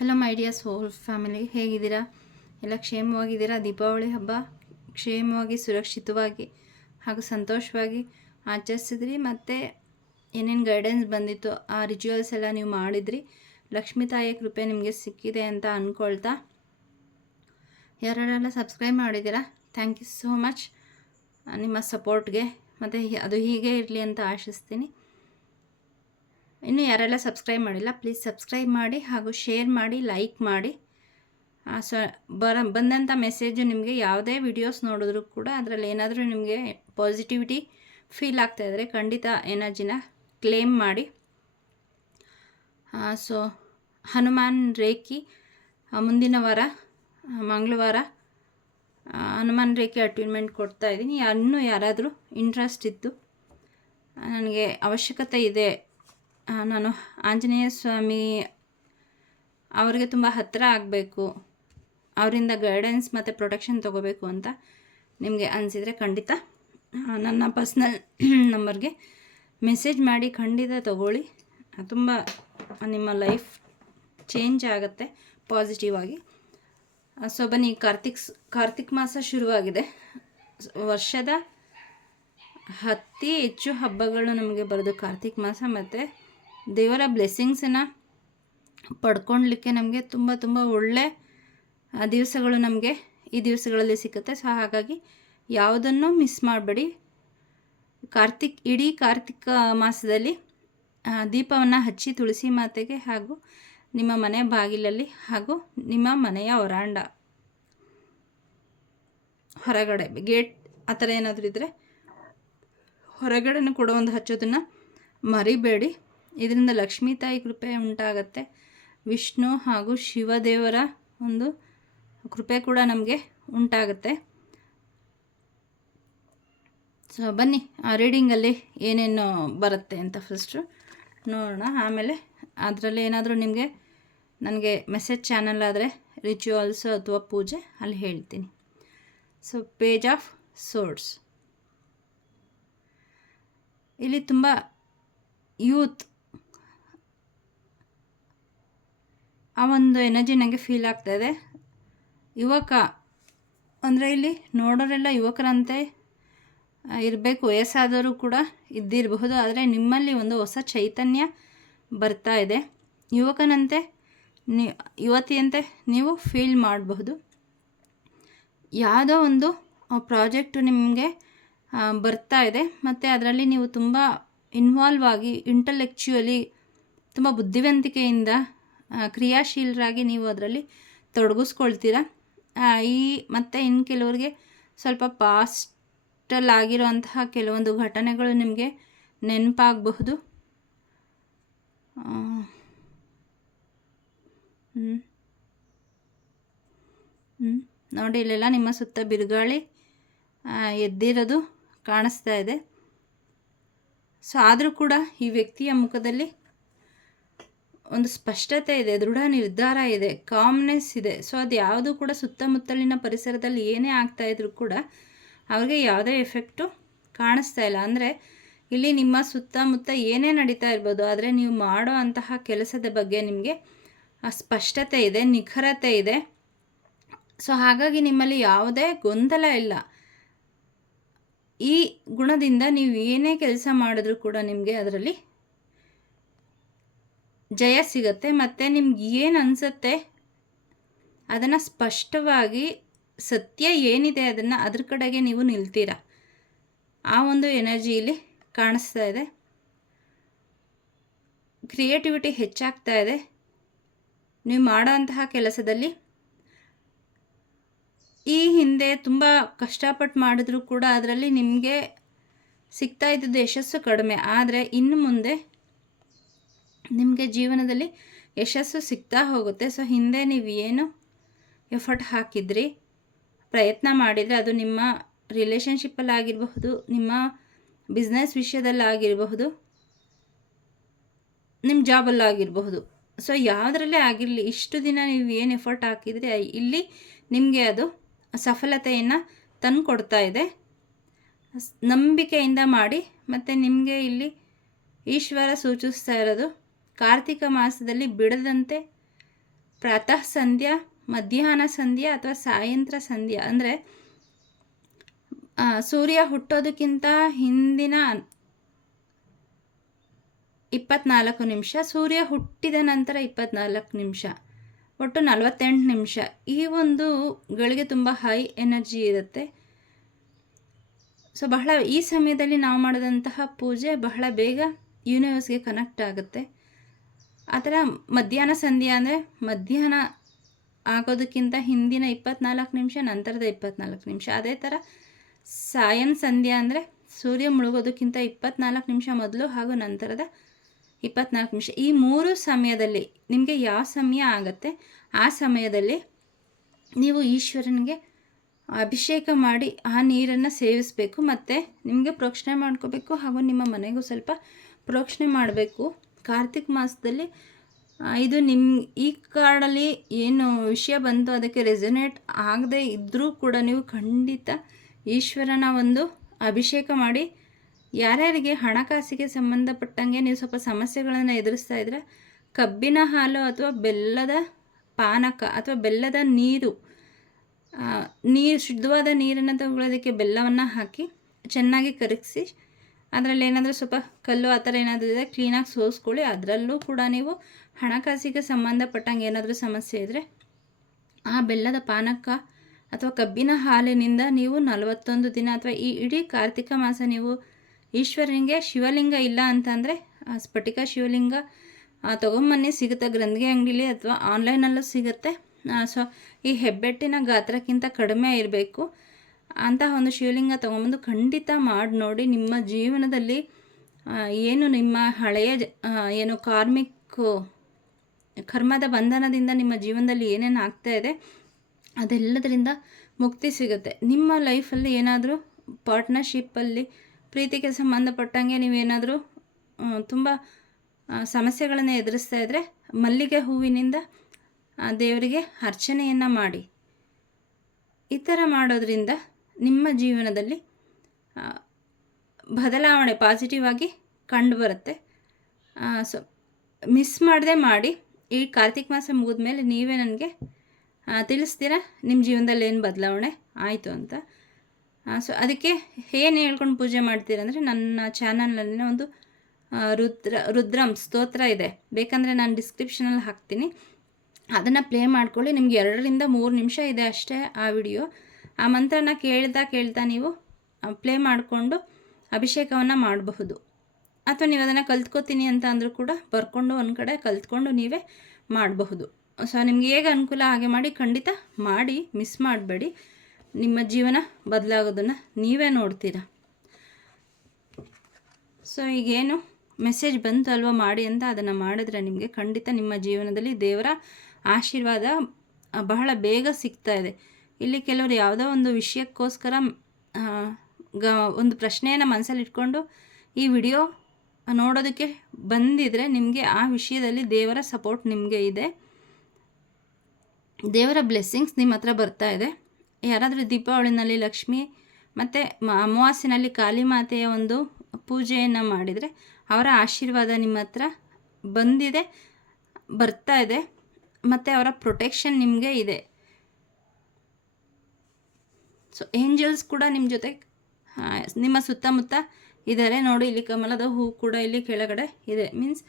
Hello my dears whole family ಹೇಗಿದ್ದೀರಾ? ಎಲ್ಲ ಕ್ಷೇಮವಾಗಿದ್ದೀರಾ? ದೀಪಾವಳಿ ಹಬ್ಬ ಕ್ಷೇಮವಾಗಿ, ಸುರಕ್ಷಿತವಾಗಿ ಹಾಗೂ ಸಂತೋಷವಾಗಿ ಆಚರಿಸಿದ್ರಿ ಮತ್ತು ಏನೇನು ಗೈಡೆನ್ಸ್ ಬಂದಿತ್ತು? ಆ ರಿಚುವಲ್ಸ್ ಎಲ್ಲ ನೀವು ಮಾಡಿದ್ರಿ. ಲಕ್ಷ್ಮೀ ತಾಯಿಯ ಕೃಪೆ ನಿಮಗೆ ಸಿಕ್ಕಿದೆ ಅಂತ ಅಂದ್ಕೊಳ್ತಾ ಯಾರೆಲ್ಲ ಸಬ್ಸ್ಕ್ರೈಬ್ ಮಾಡಿದ್ದೀರಾ? ಥ್ಯಾಂಕ್ ಯು ಸೋ ಮಚ್ ನಿಮ್ಮ ಸಪೋರ್ಟ್ಗೆ ಮತ್ತು ಅದು ಹೀಗೆ ಇರಲಿ ಅಂತ ಆಶಿಸ್ತೀನಿ. ಇನ್ನು ಯಾರೆಲ್ಲ ಸಬ್ಸ್ಕ್ರೈಬ್ ಮಾಡಿಲ್ಲ ಪ್ಲೀಸ್ ಸಬ್ಸ್ಕ್ರೈಬ್ ಮಾಡಿ ಹಾಗೂ ಶೇರ್ ಮಾಡಿ ಲೈಕ್ ಮಾಡಿ. ಸೊ, ಬರ ಬಂದಂಥ ಮೆಸೇಜು ನಿಮಗೆ ಯಾವುದೇ ವಿಡಿಯೋಸ್ ನೋಡಿದ್ರೂ ಕೂಡ ಅದರಲ್ಲಿ ಏನಾದರೂ ನಿಮಗೆ ಪಾಸಿಟಿವಿಟಿ ಫೀಲ್ ಆಗ್ತಾಯಿದ್ರೆ ಖಂಡಿತ ಎನರ್ಜಿನ ಕ್ಲೇಮ್ ಮಾಡಿ. ಸೊ ಹನುಮಾನ್ ರೇಖಿ ಮುಂದಿನ ವಾರ ಮಂಗಳವಾರ ಹನುಮಾನ್ ರೇಖೆ ಅಟ್ಯೂನ್ಮೆಂಟ್ ಕೊಡ್ತಾ ಇದ್ದೀನಿ. ಇನ್ನೂ ಯಾರಾದರೂ ಇಂಟ್ರೆಸ್ಟ್ ಇತ್ತು ನನಗೆ ಅವಶ್ಯಕತೆ ಇದೆ ನಾನು ಆಂಜನೇಯ ಸ್ವಾಮಿ ಅವರಿಗೆ ತುಂಬ ಹತ್ತಿರ ಆಗಬೇಕು. ಅವರಿಂದ ಗೈಡೆನ್ಸ್ ಮತ್ತು ಪ್ರೊಟೆಕ್ಷನ್ ತೊಗೋಬೇಕು ಅಂತ ನಿಮಗೆ ಅನಿಸಿದರೆ ಖಂಡಿತ ನನ್ನ ಪರ್ಸ್ನಲ್ ನಂಬರ್ಗೆ ಮೆಸೇಜ್ ಮಾಡಿ ಖಂಡಿತ ತಗೊಳ್ಳಿ. ತುಂಬ ನಿಮ್ಮ ಲೈಫ್ ಚೇಂಜ್ ಆಗುತ್ತೆ ಪಾಸಿಟಿವ್ ಆಗಿ. ಸೊ ಬನ್ನಿ, ಕಾರ್ತಿಕ್ ಕಾರ್ತಿಕ್ ಮಾಸ ಶುರುವಾಗಿದೆ. ವರ್ಷದ ಅತಿ ಹೆಚ್ಚು ಹಬ್ಬಗಳು ನಮಗೆ ಬರೋದು ಕಾರ್ತಿಕ್ ಮಾಸ ಮತ್ತು ದೇವರ ಬ್ಲೆಸ್ಸಿಂಗ್ಸನ್ನು ಪಡ್ಕೊಳ್ಲಿಕ್ಕೆ ನಮಗೆ ತುಂಬ ತುಂಬ ಒಳ್ಳೆ ದಿವಸಗಳು ನಮಗೆ ಈ ದಿವಸಗಳಲ್ಲಿ ಸಿಗುತ್ತೆ. ಸೊ, ಹಾಗಾಗಿ ಯಾವುದನ್ನು ಮಿಸ್ ಮಾಡಬೇಡಿ. ಕಾರ್ತಿಕ್, ಇಡೀ ಕಾರ್ತಿಕ ಮಾಸದಲ್ಲಿ ದೀಪವನ್ನು ಹಚ್ಚಿ ತುಳಸಿ ಮಾತೆಗೆ ಹಾಗೂ ನಿಮ್ಮ ಮನೆ ಬಾಗಿಲಲ್ಲಿ ಹಾಗೂ ನಿಮ್ಮ ಮನೆಯ ಹೊರಾಂಡ, ಹೊರಗಡೆ ಗೇಟ್ ಆ ಥರ ಏನಾದರೂ ಇದ್ದರೆ ಹೊರಗಡೆನೂ ಕೂಡ ಒಂದು ಹಚ್ಚೋದನ್ನು ಮರಿಬೇಡಿ. ಇದರಿಂದ ಲಕ್ಷ್ಮೀ ತಾಯಿ ಕೃಪೆ ಉಂಟಾಗತ್ತೆ. ವಿಷ್ಣು ಹಾಗೂ ಶಿವದೇವರ ಒಂದು ಕೃಪೆ ಕೂಡ ನಮಗೆ ಉಂಟಾಗುತ್ತೆ. ಸೊ ಬನ್ನಿ, ಆ ರೀಡಿಂಗಲ್ಲಿ ಏನೇನು ಬರುತ್ತೆ ಅಂತ ಫಸ್ಟು ನೋಡೋಣ. ಆಮೇಲೆ ಅದರಲ್ಲಿ ಏನಾದರೂ ನಿಮಗೆ ನನಗೆ ಮೆಸೇಜ್ ಚಾನಲ್ ಆದರೆ ರಿಚುವಲ್ಸ್ ಅಥವಾ ಪೂಜೆ ಅಲ್ಲಿ ಹೇಳ್ತೀನಿ. ಸೊ ಪೇಜ್ ಆಫ್ ಸೋರ್ಸ್ ಇಲ್ಲಿ ತುಂಬ ಯೂತ್ ಆ ಒಂದು ಎನರ್ಜಿ ನನಗೆ ಫೀಲ್ ಆಗ್ತಾ ಇದೆ. ಯುವಕ, ಅಂದರೆ ಇಲ್ಲಿ ನೋಡೋರೆಲ್ಲ ಯುವಕರಂತೆ ಇರಬೇಕು, ವಯಸ್ಸಾದವರು ಕೂಡ ಇದ್ದಿರಬಹುದು, ಆದರೆ ನಿಮ್ಮಲ್ಲಿ ಒಂದು ಹೊಸ ಚೈತನ್ಯ ಬರ್ತಾ ಇದೆ. ಯುವಕನಂತೆ ನೀ, ಯುವತಿಯಂತೆ ನೀವು ಫೀಲ್ ಮಾಡಬಹುದು. ಯಾವುದೋ ಒಂದು ಪ್ರಾಜೆಕ್ಟು ನಿಮಗೆ ಬರ್ತಾ ಇದೆ, ಮತ್ತು ಅದರಲ್ಲಿ ನೀವು ತುಂಬ ಇನ್ವಾಲ್ವ್ ಆಗಿ ಇಂಟಲೆಕ್ಚುಯಲಿ ತುಂಬ ಬುದ್ಧಿವಂತಿಕೆಯಿಂದ ಕ್ರಿಯಾಶೀಲರಾಗಿ ನೀವು ಅದರಲ್ಲಿ ತೊಡಗಿಸ್ಕೊಳ್ತೀರ? ಈ ಮತ್ತು ಇನ್ನು ಕೆಲವರಿಗೆ ಸ್ವಲ್ಪ ಪಾಸ್ಟಲ್ಲಿ ಆಗಿರುವಂತಹ ಕೆಲವೊಂದು ಘಟನೆಗಳು ನಿಮಗೆ ನೆನಪಾಗಬಹುದು. ನೋಡಿ ಇಲ್ಲೆಲ್ಲ ನಿಮ್ಮ ಸುತ್ತ ಬಿರುಗಾಳಿ ಎದ್ದಿರೋದು ಕಾಣಿಸ್ತಾ ಇದೆ. ಸೊ ಆದರೂ ಕೂಡ ಈ ವ್ಯಕ್ತಿಯ ಮುಖದಲ್ಲಿ ಒಂದು ಸ್ಪಷ್ಟತೆ ಇದೆ, ದೃಢ ನಿರ್ಧಾರ ಇದೆ ಕಾಮ್ನೆಸ್ ಇದೆ. ಸೊ ಅದು ಯಾವುದು ಕೂಡ ಸುತ್ತಮುತ್ತಲಿನ ಪರಿಸರದಲ್ಲಿ ಏನೇ ಆಗ್ತಾ ಇದ್ರೂ ಕೂಡ ಅವ್ರಿಗೆ ಯಾವುದೇ ಎಫೆಕ್ಟು ಕಾಣಿಸ್ತಾ ಇಲ್ಲ. ಅಂದರೆ ಇಲ್ಲಿ ನಿಮ್ಮ ಸುತ್ತಮುತ್ತ ಏನೇ ನಡೀತಾ ಇರ್ಬೋದು, ಆದರೆ ನೀವು ಮಾಡೋ ಅಂತಹ ಕೆಲಸದ ಬಗ್ಗೆ ನಿಮಗೆ ಸ್ಪಷ್ಟತೆ ಇದೆ, ನಿಖರತೆ ಇದೆ. ಸೊ ಹಾಗಾಗಿ ನಿಮ್ಮಲ್ಲಿ ಯಾವುದೇ ಗೊಂದಲ ಇಲ್ಲ. ಈ ಗುಣದಿಂದ ನೀವು ಏನೇ ಕೆಲಸ ಮಾಡಿದ್ರೂ ಕೂಡ ನಿಮಗೆ ಅದರಲ್ಲಿ ಜಯ ಸಿಗತ್ತೆ, ಮತ್ತು ನಿಮ್ಗೆ ಏನು ಅನಿಸುತ್ತೆ? ಅದನ್ನು ಸ್ಪಷ್ಟವಾಗಿ ಸತ್ಯ ಏನಿದೆ ಅದನ್ನು ಅದ್ರ ಕಡೆಗೆ ನೀವು ನಿಲ್ತೀರ? ಆ ಒಂದು ಎನರ್ಜಿ ಇಲ್ಲಿ ಕಾಣಿಸ್ತಾ ಇದೆ. ಕ್ರಿಯೇಟಿವಿಟಿ ಹೆಚ್ಚಾಗ್ತಾ ಇದೆ. ನೀವು ಮಾಡೋಂತಹ ಕೆಲಸದಲ್ಲಿ ಈ ಹಿಂದೆ ತುಂಬ ಕಷ್ಟಪಟ್ಟು ಮಾಡಿದ್ರೂ ಕೂಡ ಅದರಲ್ಲಿ ನಿಮಗೆ ಸಿಗ್ತಾ ಇದ್ದದ್ದು ಯಶಸ್ಸು ಕಡಿಮೆ. ಆದರೆ ಇನ್ನು ಮುಂದೆ ನಿಮಗೆ ಜೀವನದಲ್ಲಿ ಯಶಸ್ಸು ಸಿಗ್ತಾ ಹೋಗುತ್ತೆ. ಸೊ ಹಿಂದೆ ನೀವು ಏನು ಎಫರ್ಟ್ ಹಾಕಿದ್ರಿ, ಪ್ರಯತ್ನ ಮಾಡಿದರೆ ಅದು ನಿಮ್ಮ ರಿಲೇಷನ್ಶಿಪ್ಪಲ್ಲಿ ಆಗಿರಬಹುದು ನಿಮ್ಮ ಬಿಸ್ನೆಸ್ ವಿಷಯದಲ್ಲಾಗಿರಬಹುದು ನಿಮ್ಮ ಜಾಬಲ್ಲಾಗಿರಬಹುದು ಸೊ ಯಾವುದರಲ್ಲೇ ಆಗಿರಲಿ, ಇಷ್ಟು ದಿನ ನೀವು ಏನು ಎಫರ್ಟ್ ಹಾಕಿದರೆ, ಇಲ್ಲಿ ನಿಮಗೆ ಅದು ಸಫಲತೆಯನ್ನು ತಂದು ಕೊಡ್ತಾ ಇದೆ. ನಂಬಿಕೆಯಿಂದ ಮಾಡಿ, ಮತ್ತು ನಿಮಗೆ ಇಲ್ಲಿ ಈಶ್ವರ ಸೂಚಿಸ್ತಾ ಇರೋದು ಕಾರ್ತಿಕ ಮಾಸದಲ್ಲಿ ಬಿಡದಂತೆ ಪ್ರಾತಃ ಸಂಧ್ಯಾ, ಮಧ್ಯಾಹ್ನ ಸಂಧ್ಯಾ ಅಥವಾ ಸಾಯಂತ್ರ ಸಂಧ್ಯಾ. ಅಂದರೆ ಸೂರ್ಯ ಹುಟ್ಟೋದಕ್ಕಿಂತ ಹಿಂದಿನ ಇಪ್ಪತ್ನಾಲ್ಕು ನಿಮಿಷ, ಸೂರ್ಯ ಹುಟ್ಟಿದ ನಂತರ ಇಪ್ಪತ್ನಾಲ್ಕು ನಿಮಿಷ, ಒಟ್ಟು ನಲವತ್ತೆಂಟು ನಿಮಿಷ. ಈ ಒಂದು ಗಳಿಗೆ ತುಂಬ ಹೈ ಎನರ್ಜಿ ಇರುತ್ತೆ. ಸೊ ಬಹಳ, ಈ ಸಮಯದಲ್ಲಿ ನಾವು ಮಾಡಿದಂತಹ ಪೂಜೆ ಬಹಳ ಬೇಗ ಯೂನಿವರ್ಸ್ಗೆ ಕನೆಕ್ಟ್ ಆಗುತ್ತೆ. ಆ ಥರ ಮಧ್ಯಾಹ್ನ ಸಂಧ್ಯಾ ಅಂದರೆ ಮಧ್ಯಾಹ್ನ ಆಗೋದಕ್ಕಿಂತ ಹಿಂದಿನ ಇಪ್ಪತ್ನಾಲ್ಕು ನಿಮಿಷ, ನಂತರದ ಇಪ್ಪತ್ನಾಲ್ಕು ನಿಮಿಷ. ಅದೇ ಥರ ಸಾಯನ್ ಸಂಧ್ಯಾ ಅಂದರೆ ಸೂರ್ಯ ಮುಳುಗೋದಕ್ಕಿಂತ ಇಪ್ಪತ್ನಾಲ್ಕು ನಿಮಿಷ ಮೊದಲು ಹಾಗೂ ನಂತರದ ಇಪ್ಪತ್ನಾಲ್ಕು ನಿಮಿಷ. ಈ ಮೂರು ಸಮಯದಲ್ಲಿ ನಿಮಗೆ ಯಾವ ಸಮಯ ಆಗುತ್ತೆ? ಆ ಸಮಯದಲ್ಲಿ ನೀವು ಈಶ್ವರನಿಗೆ ಅಭಿಷೇಕ ಮಾಡಿ ಆ ನೀರನ್ನು ಸೇವಿಸಬೇಕು. ಮತ್ತು ನಿಮಗೆ ಪ್ರೋಕ್ಷಣೆ ಮಾಡ್ಕೋಬೇಕು ಹಾಗೂ ನಿಮ್ಮ ಮನೆಗೂ ಸ್ವಲ್ಪ ಪ್ರೋಕ್ಷಣೆ ಮಾಡಬೇಕು. ಕಾರ್ತಿಕ್ ಮಾಸದಲ್ಲಿ ಇದು ನಿಮ್ಮ ಈ ಕಾರ್ಡಲ್ಲಿ ಏನು ವಿಷಯ ಬಂತು ಅದಕ್ಕೆ ರೆಸೊನೇಟ್ ಆಗದೆ ಇದ್ದರೂ ಕೂಡ ನೀವು ಖಂಡಿತ ಈಶ್ವರನ ಒಂದು ಅಭಿಷೇಕ ಮಾಡಿ. ಯಾರ್ಯಾರಿಗೆ ಹಣಕಾಸಿಗೆ ಸಂಬಂಧಪಟ್ಟಂಗೆ ನೀವು ಸ್ವಲ್ಪ ಸಮಸ್ಯೆಗಳನ್ನು ಎದುರಿಸ್ತಾ ಇದ್ರೆ, ಕಬ್ಬಿನ ಹಾಲು ಅಥವಾ ಬೆಲ್ಲದ ಪಾನಕ ಅಥವಾ ಬೆಲ್ಲದ ನೀರು ನೀರು ಶುದ್ಧವಾದ ನೀರನ್ನು ತಗೊಳ್ಳೋದಕ್ಕೆ ಬೆಲ್ಲವನ್ನು ಹಾಕಿ ಚೆನ್ನಾಗಿ ಕರಗಿಸಿ ಅದರಲ್ಲಿ ಏನಾದರೂ ಸ್ವಲ್ಪ ಕಲ್ಲು ಆ ಥರ ಏನಾದರೂ ಇದೆ ಕ್ಲೀನಾಗಿ ಸೋಸ್ಕೊಳ್ಳಿ. ಅದರಲ್ಲೂ ಕೂಡ ನೀವು ಹಣಕಾಸಿಗೆ ಸಂಬಂಧಪಟ್ಟಂಗೆ ಏನಾದರೂ ಸಮಸ್ಯೆ ಇದ್ದರೆ ಆ ಬೆಲ್ಲದ ಪಾನಕ ಅಥವಾ ಕಬ್ಬಿನ ಹಾಲಿನಿಂದ ನೀವು ನಲವತ್ತೊಂದು ದಿನ ಅಥವಾ ಈ ಇಡೀ ಕಾರ್ತಿಕ ಮಾಸ ನೀವು ಈಶ್ವರನಿಗೆ ಶಿವಲಿಂಗ ಇಲ್ಲ ಅಂತಂದರೆ ಸ್ಫಟಿಕ ಶಿವಲಿಂಗ ತೊಗೊಂಬನ್ನಿ ಸಿಗುತ್ತೆ ಗ್ರಂಥಿಗೆ ಅಂಗಡಿಲಿ ಅಥವಾ ಆನ್ಲೈನಲ್ಲೂ ಸಿಗುತ್ತೆ. ಸೊ ಈ ಹೆಬ್ಬೆಟ್ಟಿನ ಗಾತ್ರಕ್ಕಿಂತ ಕಡಿಮೆ ಇರಬೇಕು ಅಂತಹ ಒಂದು ಶಿವಲಿಂಗ ತೊಗೊಂಬಂದು ಖಂಡಿತ ಮಾಡಿ ನೋಡಿ. ನಿಮ್ಮ ಜೀವನದಲ್ಲಿ ಏನು ನಿಮ್ಮ ಹಳೆಯ ಏನು ಕಾರ್ಮಿಕ, ಕರ್ಮದ ಬಂಧನದಿಂದ ನಿಮ್ಮ ಜೀವನದಲ್ಲಿ ಏನೇನು ಆಗ್ತಾ ಇದೆ, ಅದೆಲ್ಲದರಿಂದ ಮುಕ್ತಿ ಸಿಗುತ್ತೆ. ನಿಮ್ಮ ಲೈಫಲ್ಲಿ ಏನಾದರೂ ಪಾರ್ಟ್ನರ್ಶಿಪ್ಪಲ್ಲಿ ಪ್ರೀತಿಗೆ ಸಂಬಂಧಪಟ್ಟಂಗೆ ನೀವೇನಾದರೂ ತುಂಬ ಸಮಸ್ಯೆಗಳನ್ನು ಎದುರಿಸ್ತಾ ಇದ್ದರೆ ಮಲ್ಲಿಗೆ ಹೂವಿನಿಂದ ದೇವರಿಗೆ ಅರ್ಚನೆಯನ್ನು ಮಾಡಿ. ಈ ಥರ ಮಾಡೋದ್ರಿಂದ ನಿಮ್ಮ ಜೀವನದಲ್ಲಿ ಬದಲಾವಣೆ ಪಾಸಿಟಿವ್ ಆಗಿ ಕಂಡುಬರುತ್ತೆ ಸೊ ಮಿಸ್ ಮಾಡದೆ ಮಾಡಿ, ಈ ಕಾರ್ತಿಕ್ ಮಾಸ ಮುಗಿದ ಮೇಲೆ ನೀವೇ ನನಗೆ ತಿಳಿಸ್ತೀರಾ? ನಿಮ್ಮ ಜೀವನದಲ್ಲಿ ಏನು ಬದಲಾವಣೆ ಆಯಿತು ಅಂತ. ಸೊ ಅದಕ್ಕೆ ಏನು ಹೇಳ್ಕೊಂಡು ಪೂಜೆ ಮಾಡ್ತೀರಂದರೆ ನನ್ನ ಚಾನಲ್ನಲ್ಲಿನ ಒಂದು ರುದ್ರ, ರುದ್ರಂ ಸ್ತೋತ್ರ ಇದೆ. ಬೇಕಂದರೆ ನಾನು ಡಿಸ್ಕ್ರಿಪ್ಷನಲ್ಲಿ ಹಾಕ್ತೀನಿ. ಅದನ್ನು ಪ್ಲೇ ಮಾಡ್ಕೊಳ್ಳಿ. ನಿಮಗೆ ಎರಡರಿಂದ ಮೂರು ನಿಮಿಷ ಇದೆ ಅಷ್ಟೇ ಆ ವಿಡಿಯೋ ಆ ಮಂತ್ರನ ಕೇಳ್ತಾ ಕೇಳ್ತಾ ನೀವು ಪ್ಲೇ ಮಾಡಿಕೊಂಡು ಅಭಿಷೇಕವನ್ನು ಮಾಡಬಹುದು. ಅಥವಾ ನೀವು ಅದನ್ನು ಕಲ್ತ್ಕೋತೀನಿ ಅಂತ ಅಂದರೂ ಕೂಡ ಬರ್ಕೊಂಡು ಒಂದು ಕಡೆ ಕಲ್ತ್ಕೊಂಡು ನೀವೇ ಮಾಡಬಹುದು. ಸೊ ನಿಮ್ಗೆ ಹೇಗೆ ಅನುಕೂಲ ಹಾಗೆ ಮಾಡಿ ಖಂಡಿತ ಮಾಡಿ ಮಿಸ್ ಮಾಡಬೇಡಿ. ನಿಮ್ಮ ಜೀವನ ಬದಲಾಗೋದನ್ನು ನೀವೇ ನೋಡ್ತೀರಾ. ಸೊ ಈಗೇನು ಮೆಸೇಜ್ ಬಂತು ಅಲ್ವಾ ಮಾಡಿ ಅಂತ ಅದನ್ನು ಮಾಡಿದ್ರೆ ನಿಮಗೆ ಖಂಡಿತ ನಿಮ್ಮ ಜೀವನದಲ್ಲಿ ದೇವರ ಆಶೀರ್ವಾದ ಬಹಳ ಬೇಗ ಸಿಗ್ತಾ ಇದೆ. ಇಲ್ಲಿ ಕೆಲವರು ಯಾವುದೋ ಒಂದು ವಿಷಯಕ್ಕೋಸ್ಕರ ಗ, ಒಂದು ಪ್ರಶ್ನೆಯನ್ನು ಮನಸ್ಸಲ್ಲಿ ಇಟ್ಕೊಂಡು ಈ ವಿಡಿಯೋ ನೋಡೋದಕ್ಕೆ ಬಂದಿದ್ರೆ ನಿಮಗೆ ಆ ವಿಷಯದಲ್ಲಿ ದೇವರ ಸಪೋರ್ಟ್ ನಿಮಗೆ ಇದೆ. ದೇವರ ಬ್ಲೆಸ್ಸಿಂಗ್ಸ್ ನಿಮ್ಮ ಹತ್ರ ಬರ್ತಾ ಇದೆ. ಯಾರಾದರೂ ದೀಪಾವಳಿನಲ್ಲಿ ಲಕ್ಷ್ಮಿ ಮತ್ತು ಅಮಾವಾಸ್ಯೆನಲ್ಲಿ ಕಾಳಿ ಮಾತೆಯ ಒಂದು ಪೂಜೆಯನ್ನು ಮಾಡಿದರೆ ಅವರ ಆಶೀರ್ವಾದ ನಿಮ್ಮ ಹತ್ರ ಬಂದಿದೆ, ಬರ್ತಾ ಇದೆ. ಮತ್ತು ಅವರ ಪ್ರೊಟೆಕ್ಷನ್ ನಿಮಗೆ ಇದೆ. ಸೊ ಏಂಜಲ್ಸ್ ಕೂಡ ನಿಮ್ಮ ಜೊತೆ ನಿಮ್ಮ ಸುತ್ತಮುತ್ತ ಇದ್ದಾರೆ. ನೋಡಿ, ಇಲ್ಲಿ ಕಮಲದ ಹೂ ಕೂಡ ಇಲ್ಲಿ ಕೆಳಗಡೆ ಇದೆ. ಮೀನ್ಸ್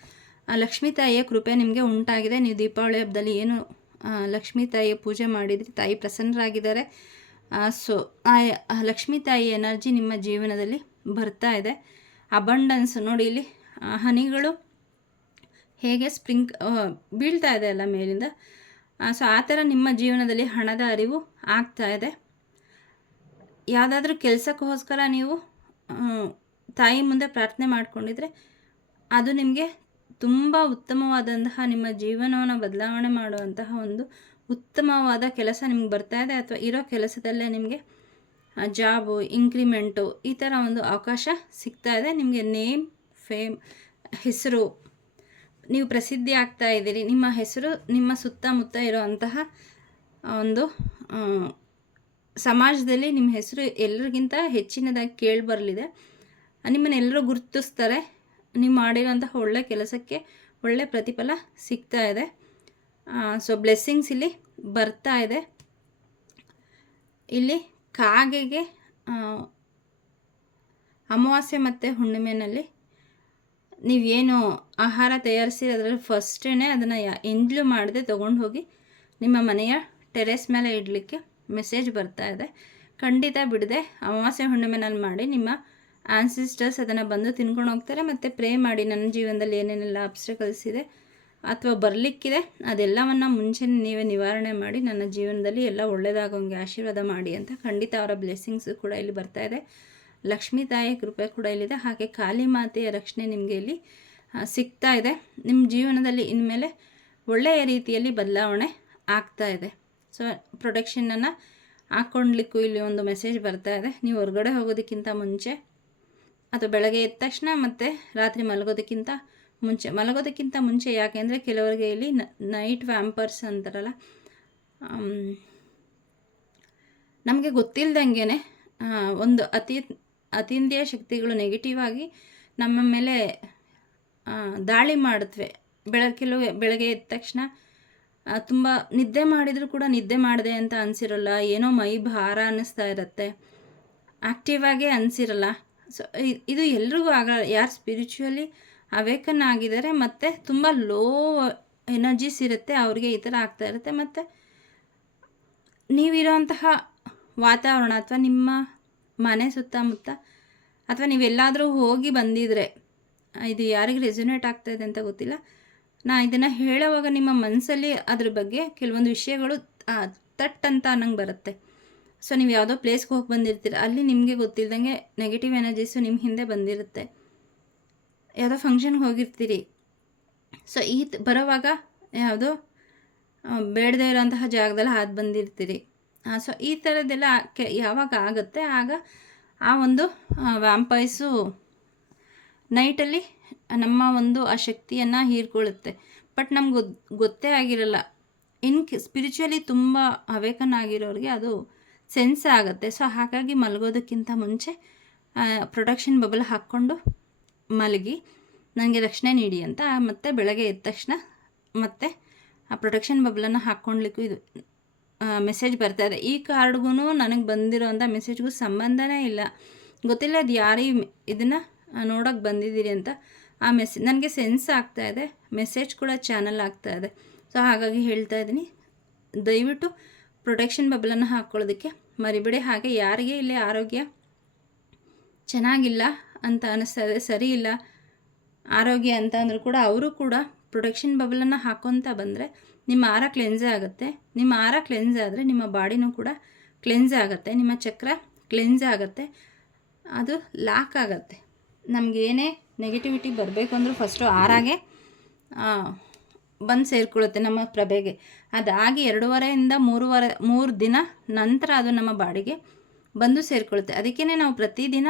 ಲಕ್ಷ್ಮೀ ತಾಯಿಯ ಕೃಪೆ ನಿಮಗೆ ಉಂಟಾಗಿದೆ. ನೀವು ದೀಪಾವಳಿ ಹಬ್ಬದಲ್ಲಿ ಏನು ಲಕ್ಷ್ಮೀ ತಾಯಿಯ ಪೂಜೆ ಮಾಡಿದರೆ, ತಾಯಿ ಪ್ರಸನ್ನರಾಗಿದ್ದಾರೆ. ಸೊ ಆ ಲಕ್ಷ್ಮೀ ತಾಯಿ ಎನರ್ಜಿ ನಿಮ್ಮ ಜೀವನದಲ್ಲಿ ಬರ್ತಾ ಇದೆ. ಅಬಂಡನ್ಸ್ ನೋಡಿ, ಇಲ್ಲಿ ಹನಿಗಳು ಹೇಗೆ ಸ್ಪ್ರಿಂಕ್ ಬೀಳ್ತಾ ಇದೆ ಅಲ್ಲ ಮೇಲಿಂದ. ಸೊ ಆ ಥರ ನಿಮ್ಮ ಜೀವನದಲ್ಲಿ ಹಣದ ಅರಿವು ಆಗ್ತಾ ಇದೆ. ಯಾವುದಾದ್ರೂ ಕೆಲಸಕ್ಕೋಸ್ಕರ ನೀವು ತಾಯಿ ಮುಂದೆ ಪ್ರಾರ್ಥನೆ ಮಾಡಿಕೊಂಡಿದ್ರೆ ಅದು ನಿಮಗೆ ತುಂಬ ಉತ್ತಮವಾದಂತಹ ನಿಮ್ಮ ಜೀವನವನ್ನು ಬದಲಾವಣೆ ಮಾಡುವಂತಹ ಒಂದು ಉತ್ತಮವಾದ ಕೆಲಸ ನಿಮ್ಗೆ ಬರ್ತಾ ಇದೆ ಅಥವಾ ಇರೋ ಕೆಲಸದಲ್ಲೇ ನಿಮಗೆ ಜಾಬು ಇಂಕ್ರಿಮೆಂಟು ಈ ಥರ ಒಂದು ಅವಕಾಶ ಸಿಗ್ತಾ ಇದೆ. ನಿಮಗೆ ನೇಮ್, ಫೇಮ್, ಹೆಸರು, ನೀವು ಪ್ರಸಿದ್ಧಿ ಆಗ್ತಾ ಇದ್ದೀರಿ, ನಿಮ್ಮ ಹೆಸರು, ನಿಮ್ಮ ಸುತ್ತಮುತ್ತ ಇರುವಂತಹ ಒಂದು ಸಮಾಜದಲ್ಲಿ ನಿಮ್ಮ ಹೆಸರು ಎಲ್ಲರಿಗಿಂತ ಹೆಚ್ಚಿನದಾಗಿ ಕೇಳಿ ಬರಲಿದೆ. ನಿಮ್ಮನ್ನೆಲ್ಲರೂ ಗುರುತಿಸ್ತಾರೆ. ನೀವು ಮಾಡಿರೋಂತಹ ಒಳ್ಳೆ ಕೆಲಸಕ್ಕೆ ಒಳ್ಳೆ ಪ್ರತಿಫಲ ಸಿಗ್ತಾ ಇದೆ. ಸೊ ಬ್ಲೆಸ್ಸಿಂಗ್ಸ್ ಇಲ್ಲಿ ಬರ್ತಾ ಇದೆ. ಇಲ್ಲಿ ಕಾಗೆಗೆ ಅಮಾವಾಸ್ಯೆ ಮತ್ತು ಹುಣ್ಣಿಮೆನಲ್ಲಿ ನೀವೇನು ಆಹಾರ ತಯಾರಿಸಿ ಅದರಲ್ಲಿ ಫಸ್ಟೇ ಅದನ್ನು ಯಾ ಮಾಡದೆ ತೊಗೊಂಡು ಹೋಗಿ ನಿಮ್ಮ ಮನೆಯ ಟೆರೆಸ್ ಮೇಲೆ ಇಡಲಿಕ್ಕೆ ಮೆಸೇಜ್ ಬರ್ತಾ ಇದೆ. ಖಂಡಿತ ಬಿಡದೆ, ಅಮಾವಾಸ್ಯ ಹುಣ್ಣಿಮೆನಲ್ಲಿ ಮಾಡಿ ನಿಮ್ಮ ಆನ್ಸಿಸ್ಟರ್ಸ್ ಅದನ್ನು ಬಂದು ತಿನ್ಕೊಂಡು ಹೋಗ್ತಾರೆ. ಮತ್ತು ಪ್ರೇ ಮಾಡಿ ನನ್ನ ಜೀವನದಲ್ಲಿ ಏನೇನೆಲ್ಲ ಅಬ್ಸ್ಟಕಲ್ಸ್ ಇದೆ ಅಥವಾ ಬರಲಿಕ್ಕಿದೆ, ಅದೆಲ್ಲವನ್ನು ಮುಂಚೆನೇ ನೀವೇ ನಿವಾರಣೆ ಮಾಡಿ ನನ್ನ ಜೀವನದಲ್ಲಿ ಎಲ್ಲ ಒಳ್ಳೆಯದಾಗೋಂಗೆ ಆಶೀರ್ವಾದ ಮಾಡಿ ಅಂತ ಖಂಡಿತ ಅವರ ಬ್ಲೆಸ್ಸಿಂಗ್ಸು ಕೂಡ ಇಲ್ಲಿ ಬರ್ತಾ ಇದೆ. ಲಕ್ಷ್ಮೀ ತಾಯಿಯ ಕೃಪೆ ಕೂಡ ಇಲ್ಲಿದೆ. ಹಾಗೆ ಕಾಳಿ ಮಾತೆಯ ರಕ್ಷಣೆ ನಿಮಗೆ ಇಲ್ಲಿ ಸಿಗ್ತಾ ಇದೆ. ನಿಮ್ಮ ಜೀವನದಲ್ಲಿ ಇನ್ಮೇಲೆ ಒಳ್ಳೆಯ ರೀತಿಯಲ್ಲಿ ಬದಲಾವಣೆ ಆಗ್ತಾ ಇದೆ. ಸೊ ಪ್ರೊಟೆಕ್ಷನನ್ನು ಹಾಕ್ಕೊಳ್ಲಿಕ್ಕೂ ಇಲ್ಲಿ ಒಂದು ಮೆಸೇಜ್ ಬರ್ತಾ ಇದೆ. ನೀವು ಹೊರಗಡೆ ಹೋಗೋದಕ್ಕಿಂತ ಮುಂಚೆ ಅಥವಾ ಬೆಳಗ್ಗೆ ಎದ್ದ ತಕ್ಷಣ ಮತ್ತು ರಾತ್ರಿ ಮಲಗೋದಕ್ಕಿಂತ ಮುಂಚೆ. ಮಲಗೋದಕ್ಕಿಂತ ಮುಂಚೆ ಯಾಕೆಂದರೆ ಕೆಲವರಿಗೆ ಇಲ್ಲಿ ನೈಟ್ ವ್ಯಾಂಪರ್ಸ್ ಅಂತಾರಲ್ಲ ನಮಗೆ ಗೊತ್ತಿಲ್ಲದಂಗೆ ಒಂದು ಅತಿ, ಅತೀಂದ್ರಿಯ ಶಕ್ತಿಗಳು ನೆಗೆಟಿವ್ ಆಗಿ ನಮ್ಮ ಮೇಲೆ ದಾಳಿ ಮಾಡುತ್ತವೆ ಬೆಳಗ್ಗೆ ಕೆಲವು, ಬೆಳಗ್ಗೆ ಎದ್ದ ತಕ್ಷಣ ತುಂಬ ನಿದ್ದೆ ಮಾಡಿದರೂ ಕೂಡ ನಿದ್ದೆ ಮಾಡಿದೆ ಅಂತ ಅನಿಸಿರಲ್ಲ, ಏನೋ ಮೈ ಭಾರ ಅನ್ನಿಸ್ತಾ ಇರುತ್ತೆ. ಆ್ಯಕ್ಟಿವ್ ಆಗೇ ಅನಿಸಿರಲ್ಲ. ಸೊ ಇದು ಎಲ್ರಿಗೂ ಆಗ, ಯಾರು ಸ್ಪಿರಿಚುವಲಿ ಅವೇಕನ್ ಆಗಿದ್ದಾರೆ ಮತ್ತು ತುಂಬ ಲೋ ಎನರ್ಜೀಸ್ ಇರುತ್ತೆ, ಅವ್ರಿಗೆ ಈ ಥರ ಆಗ್ತಾ ಇರುತ್ತೆ. ಮತ್ತು ನೀವಿರೋಂತಹ ವಾತಾವರಣ ಅಥವಾ ನಿಮ್ಮ ಮನೆ ಸುತ್ತಮುತ್ತ ಅಥವಾ ನೀವೆಲ್ಲಾದರೂ ಹೋಗಿ ಬಂದಿದ್ರೆ ಇದು ಯಾರಿಗೆ ರೆಸ್ಯುನೇಟ್ ಆಗ್ತಾ ಇದೆ ಅಂತ ಗೊತ್ತಿಲ್ಲ. ನಾ ಇದನ್ನು ಹೇಳೋವಾಗ ನಿಮ್ಮ ಮನಸ್ಸಲ್ಲಿ ಅದ್ರ ಬಗ್ಗೆ ಕೆಲವೊಂದು ವಿಷಯಗಳು ತಟ್ ಅಂತ ಅನ್ನಂಗೆ ಬರುತ್ತೆ. ಸೊ ನೀವು ಯಾವುದೋ ಪ್ಲೇಸ್ಗೆ ಹೋಗಿ ಬಂದಿರ್ತೀರ, ಅಲ್ಲಿ ನಿಮಗೆ ಗೊತ್ತಿಲ್ದಂಗೆ ನೆಗೆಟಿವ್ ಎನರ್ಜೀಸು ನಿಮ್ಮ ಹಿಂದೆ ಬಂದಿರುತ್ತೆ. ಯಾವುದೋ ಫಂಕ್ಷನ್ಗೆ ಹೋಗಿರ್ತೀರಿ. ಸೊ ಈ ಬರೋವಾಗ ಯಾವುದೋ ಬೇಡದೇ ಇರೋಂತಹ ಜಾಗದಲ್ಲಿ ಹಾದು ಬಂದಿರ್ತೀರಿ. ಸೊ ಈ ಥರದ್ದೆಲ್ಲ ಕೆ, ಯಾವಾಗ ಆಗುತ್ತೆ, ಆಗ ಆ ಒಂದು ವ್ಯಾಂಪೈಸು ನೈಟಲ್ಲಿ ನಮ್ಮ ಒಂದು ಆ ಶಕ್ತಿಯನ್ನು ಹೀರ್ಕೊಳ್ಳುತ್ತೆ. ಬಟ್ ನಮ್ಗೆ ಗೊತ್ತೇ ಆಗಿರಲ್ಲ. ಇನ್ ಸ್ಪಿರಿಚುವಲಿ ತುಂಬ ಅವೇಕನ್ ಆಗಿರೋರಿಗೆ ಅದು ಸೆನ್ಸ್ ಆಗುತ್ತೆ. ಸೊ ಹಾಗಾಗಿ ಮಲಗೋದಕ್ಕಿಂತ ಮುಂಚೆ ಪ್ರೊಡಕ್ಷನ್ ಬಬಲ್ ಹಾಕ್ಕೊಂಡು ಮಲಗಿ ನನಗೆ ರಕ್ಷಣೆ ನೀಡಿ ಅಂತ, ಮತ್ತೆ ಬೆಳಗ್ಗೆ ಎದ್ದ ತಕ್ಷಣ ಮತ್ತೆ ಆ ಪ್ರೊಟೆಕ್ಷನ್ ಬಬಲನ್ನು ಹಾಕ್ಕೊಳ್ಲಿಕ್ಕೂ ಇದು ಮೆಸೇಜ್ ಬರ್ತಾ ಇದೆ. ಈ ಕಾರ್ಡ್ಗೂ ನನಗೆ ಬಂದಿರೋ ಅಂಥ ಮೆಸೇಜ್ಗೂ ಸಂಬಂಧನೇ ಇಲ್ಲ. ಗೊತ್ತಿಲ್ಲ ಅದು ಯಾರೀ, ಇದನ್ನು ನೋಡೋಕ್ಕೆ ಬಂದಿದ್ದೀರಿ ಅಂತ ಆ ಮೆಸ್ ನನಗೆ ಸೆನ್ಸ್ ಆಗ್ತಾ ಇದೆ. ಮೆಸೇಜ್ ಕೂಡ ಚಾನಲ್ ಆಗ್ತಾ ಇದೆ. ಸೊ ಹಾಗಾಗಿ ಹೇಳ್ತಾ ಇದ್ದೀನಿ. ದಯವಿಟ್ಟು ಪ್ರೊಟೆಕ್ಷನ್ ಬಬಲನ್ನು ಹಾಕ್ಕೊಳ್ಳೋದಕ್ಕೆ ಮರಿಬೇಡಿ. ಹಾಗೆ ಯಾರಿಗೆ ಇಲ್ಲಿ ಆರೋಗ್ಯ ಚೆನ್ನಾಗಿಲ್ಲ ಅಂತ ಅನ್ನಿಸ್ತಾ ಇದೆ, ಸರಿ ಇಲ್ಲ, ಆರೋಗ್ಯ ಅಂತ ಅಂದರೂ ಕೂಡ ಅವರು ಕೂಡ ಪ್ರೊಟೆಕ್ಷನ್ ಬಬಲನ್ನು ಹಾಕ್ಕೊತ ಬಂದರೆ ನಿಮ್ಮ ಆರ ಕ್ಲೆನ್ಸ್ ಆಗುತ್ತೆ. ನಿಮ್ಮ ಆರ ಕ್ಲೆನ್ಸ್ ಆದರೆ ನಿಮ್ಮ ಬಾಡಿನೂ ಕೂಡ ಕ್ಲೆನ್ಸ್ ಆಗುತ್ತೆ. ನಿಮ್ಮ ಚಕ್ರ ಕ್ಲೆನ್ಸ್ ಆಗುತ್ತೆ. ಅದು ಲಾಕ್ ಆಗುತ್ತೆ. ನಮ್ಗೆ ಏನೇ ನೆಗೆಟಿವಿಟಿ ಬರಬೇಕು ಅಂದರೂ ಫಸ್ಟು ಆರಾಗೆ ಬಂದು ಸೇರಿಕೊಳ್ಳುತ್ತೆ ನಮ್ಮ ಪ್ರಭೆಗೆ. ಅದಾಗಿ ಎರಡೂವರೆಯಿಂದ ಮೂರುವರೆ, ಮೂರು ದಿನ ನಂತರ ಅದು ನಮ್ಮ ಬಾಡಿಗೆ ಬಂದು ಸೇರಿಕೊಳ್ಳುತ್ತೆ. ಅದಕ್ಕೇ ನಾವು ಪ್ರತಿದಿನ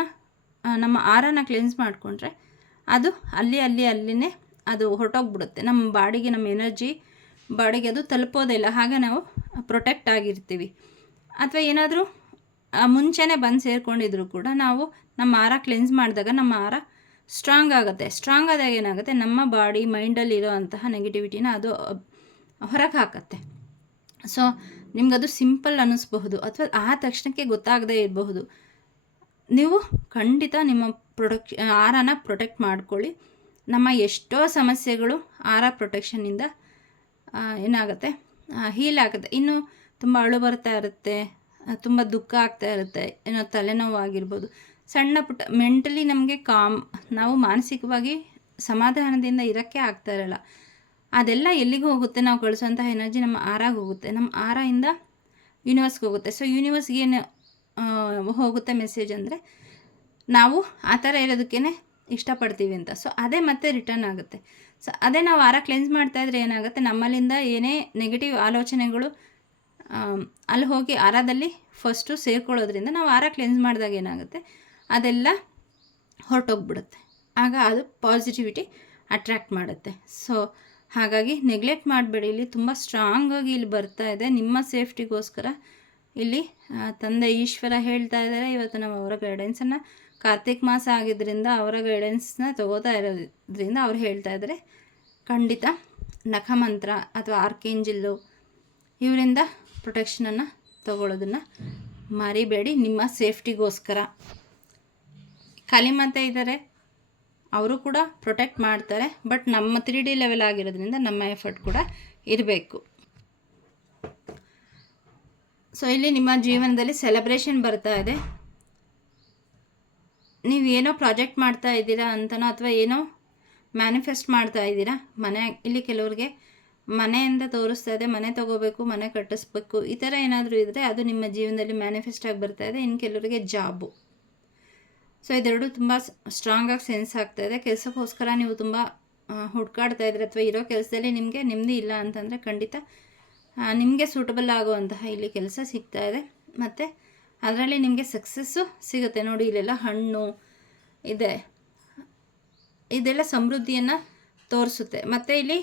ನಮ್ಮ ಆರನ ಕ್ಲೆನ್ಸ್ ಮಾಡಿಕೊಂಡ್ರೆ ಅದು ಅಲ್ಲಿ ಅಲ್ಲಿ, ಅಲ್ಲಿನೇ ಅದು ಹೊರಟೋಗ್ಬಿಡುತ್ತೆ. ನಮ್ಮ ಬಾಡಿಗೆ, ನಮ್ಮ ಎನರ್ಜಿ ಬಾಡಿಗೆ ಅದು ತಲುಪೋದೇ ಇಲ್ಲ. ಹಾಗೆ ನಾವು ಪ್ರೊಟೆಕ್ಟ್ ಆಗಿರ್ತೀವಿ. ಅಥವಾ ಏನಾದರೂ ಮುಂಚೆನೇ ಬಂದು ಸೇರಿಕೊಂಡಿದ್ರು ಕೂಡ ನಾವು ನಮ್ಮ ಆರ ಕ್ಲೆನ್ಸ್ ಮಾಡಿದಾಗ ನಮ್ಮ ಆರ ಸ್ಟ್ರಾಂಗ್ ಆಗುತ್ತೆ. ಸ್ಟ್ರಾಂಗ್ ಆದಾಗ ಏನಾಗುತ್ತೆ? ನಮ್ಮ ಬಾಡಿ ಮೈಂಡಲ್ಲಿ ಅಂತಹ ನೆಗೆಟಿವಿಟಿನ ಅದು ಹೊರಗೆ ಹಾಕತ್ತೆ. ಸೊ ಅದು ಸಿಂಪಲ್ ಅನ್ನಿಸ್ಬಹುದು ಅಥವಾ ಆ ತಕ್ಷಣಕ್ಕೆ ಗೊತ್ತಾಗದೇ ಇರಬಹುದು. ನೀವು ಖಂಡಿತ ನಿಮ್ಮ ಪ್ರೊಡಕ್ ಆರನ ಪ್ರೊಟೆಕ್ಟ್ ಮಾಡ್ಕೊಳ್ಳಿ. ನಮ್ಮ ಎಷ್ಟೋ ಸಮಸ್ಯೆಗಳು ಆರ ಪ್ರೊಟೆಕ್ಷನ್ನಿಂದ ಏನಾಗುತ್ತೆ? ಹೀಲ್ ಆಗುತ್ತೆ. ಇನ್ನು ತುಂಬ ಅಳು ಬರ್ತಾ ಇರುತ್ತೆ. ತುಂಬ ದುಃಖ ಆಗ್ತಾ ಇರುತ್ತೆ. ಏನೋ ತಲೆನೋವು ಆಗಿರ್ಬೋದು ಸಣ್ಣ ಪುಟ್ಟ ಮೆಂಟಲಿ ನಮಗೆ ಕಾಮ್ ನಾವು ಮಾನಸಿಕವಾಗಿ ಸಮಾಧಾನದಿಂದ ಇರೋಕ್ಕೆ ಆಗ್ತಾ ಇರಲ್ಲ. ಅದೆಲ್ಲ ಎಲ್ಲಿಗೆ ಹೋಗುತ್ತೆ? ನಾವು ಕಳಿಸೋಂತಹ ಎನರ್ಜಿ ನಮ್ಮ ಆರಾಗ ಹೋಗುತ್ತೆ. ನಮ್ಮ ಆರಾಯಿಂದ ಯೂನಿವರ್ಸ್ಗೆ ಹೋಗುತ್ತೆ. ಸೊ ಯೂನಿವರ್ಸ್ಗೆ ಏನು ಹೋಗುತ್ತೆ ಮೆಸೇಜ್ ಅಂದರೆ ನಾವು ಆ ಥರ ಇರೋದಕ್ಕೇ ಇಷ್ಟಪಡ್ತೀವಿ ಅಂತ. ಸೊ ಅದೇ ಮತ್ತೆ ರಿಟರ್ನ್ ಆಗುತ್ತೆ. ಸೊ ಅದೇ ನಾವು ಆರ ಕ್ಲೆನ್ಸ್ ಮಾಡ್ತಾ ಇದ್ರೆ ಏನಾಗುತ್ತೆ? ನಮ್ಮಲ್ಲಿಂದ ಏನೇ ನೆಗೆಟಿವ್ ಆಲೋಚನೆಗಳು ಅಲ್ಲಿ ಹೋಗಿ ಆರದಲ್ಲಿ ಫಸ್ಟು ಸೇರ್ಕೊಳ್ಳೋದ್ರಿಂದ ನಾವು ಆರ ಕ್ಲೆನ್ಸ್ ಮಾಡಿದಾಗ ಏನಾಗುತ್ತೆ? ಅದೆಲ್ಲ ಹೊರಟೋಗ್ಬಿಡುತ್ತೆ. ಆಗ ಅದು ಪಾಸಿಟಿವಿಟಿ ಅಟ್ರ್ಯಾಕ್ಟ್ ಮಾಡುತ್ತೆ. ಸೊ ಹಾಗಾಗಿ ನೆಗ್ಲೆಕ್ಟ್ ಮಾಡಬೇಡಿ. ಇಲ್ಲಿ ತುಂಬ ಸ್ಟ್ರಾಂಗಾಗಿ ಇಲ್ಲಿ ಬರ್ತಾ ಇದೆ. ನಿಮ್ಮ ಸೇಫ್ಟಿಗೋಸ್ಕರ ಇಲ್ಲಿ ತಂದೆ ಈಶ್ವರ ಹೇಳ್ತಾ ಇದ್ದಾರೆ. ಇವತ್ತು ನಾವು ಅವರ ಗೈಡೆನ್ಸನ್ನು ಕಾರ್ತಿಕ್ ಮಾಸ ಆಗಿದ್ದರಿಂದ ಅವರ ಗೈಡೆನ್ಸ್ನ ತಗೋತಾ ಇರೋದ್ರಿಂದ ಅವ್ರು ಹೇಳ್ತಾ ಇದ್ದಾರೆ. ಖಂಡಿತ ನಖಮಂತ್ರ ಅಥವಾ ಆರ್ಕೇಂಜಿಲ್ಲು ಇವರಿಂದ ಪ್ರೊಟೆಕ್ಷನನ್ನು ತಗೊಳ್ಳೋದನ್ನು ಮರಿಬೇಡಿ, ನಿಮ್ಮ ಸೇಫ್ಟಿಗೋಸ್ಕರ. ಕಲಿಮಂತ ಇದ್ದಾರೆ, ಅವರು ಕೂಡ ಪ್ರೊಟೆಕ್ಟ್ ಮಾಡ್ತಾರೆ, ಬಟ್ ನಮ್ಮ ತ್ರೀ ಡಿ ಲೆವೆಲ್ ಆಗಿರೋದ್ರಿಂದ ನಮ್ಮ ಎಫರ್ಟ್ ಕೂಡ ಇರಬೇಕು. ಸೊ ಇಲ್ಲಿ ನಿಮ್ಮ ಜೀವನದಲ್ಲಿ ಸೆಲೆಬ್ರೇಷನ್ ಬರ್ತಾ ಇದೆ. ನೀವು ಏನೋ ಪ್ರಾಜೆಕ್ಟ್ ಮಾಡ್ತಾ ಇದ್ದೀರಾ ಅಂತನೋ ಅಥವಾ ಏನೋ ಮ್ಯಾನಿಫೆಸ್ಟ್ ಮಾಡ್ತಾ ಇದ್ದೀರಾ, ಮನೆ, ಇಲ್ಲಿ ಕೆಲವ್ರಿಗೆ ಮನೆಯಿಂದ ತೋರಿಸ್ತಾ ಇದೆ, ಮನೆ ತಗೋಬೇಕು, ಮನೆ ಕಟ್ಟಿಸ್ಬೇಕು, ಈ ಥರ ಏನಾದರೂ ಇದ್ದರೆ ಅದು ನಿಮ್ಮ ಜೀವನದಲ್ಲಿ ಮ್ಯಾನಿಫೆಸ್ಟ್ ಆಗಿ ಬರ್ತಾ ಇದೆ ಇನ್ನು ಕೆಲವರಿಗೆ ಜಾಬು ಸೊ ಇದೆರಡು ತುಂಬ ಸ್ಟ್ರಾಂಗಾಗಿ ಸೆನ್ಸ್ ಆಗ್ತಾ ಇದೆ. ಕೆಲಸಕ್ಕೋಸ್ಕರ ನೀವು ತುಂಬ ಹುಡ್ಕಾಡ್ತಾ ಇದ್ರೆ ಅಥವಾ ಇರೋ ಕೆಲಸದಲ್ಲಿ ನಿಮಗೆ ನೆಮ್ಮದಿ ಇಲ್ಲ ಅಂತಂದರೆ ಖಂಡಿತ ನಿಮಗೆ ಸೂಟಬಲ್ ಆಗುವಂತಹ ಇಲ್ಲಿ ಕೆಲಸ ಸಿಗ್ತಾ ಇದೆ. ಮತ್ತು ಅದರಲ್ಲಿ ನಿಮಗೆ ಸಕ್ಸಸ್ಸು ಸಿಗುತ್ತೆ. ನೋಡಿ, ಇಲ್ಲೆಲ್ಲ ಹಣ್ಣು, ಇದೆ, ಇದೆಲ್ಲ ಸಮೃದ್ಧಿಯನ್ನು ತೋರಿಸುತ್ತೆ. ಮತ್ತು ಇಲ್ಲಿ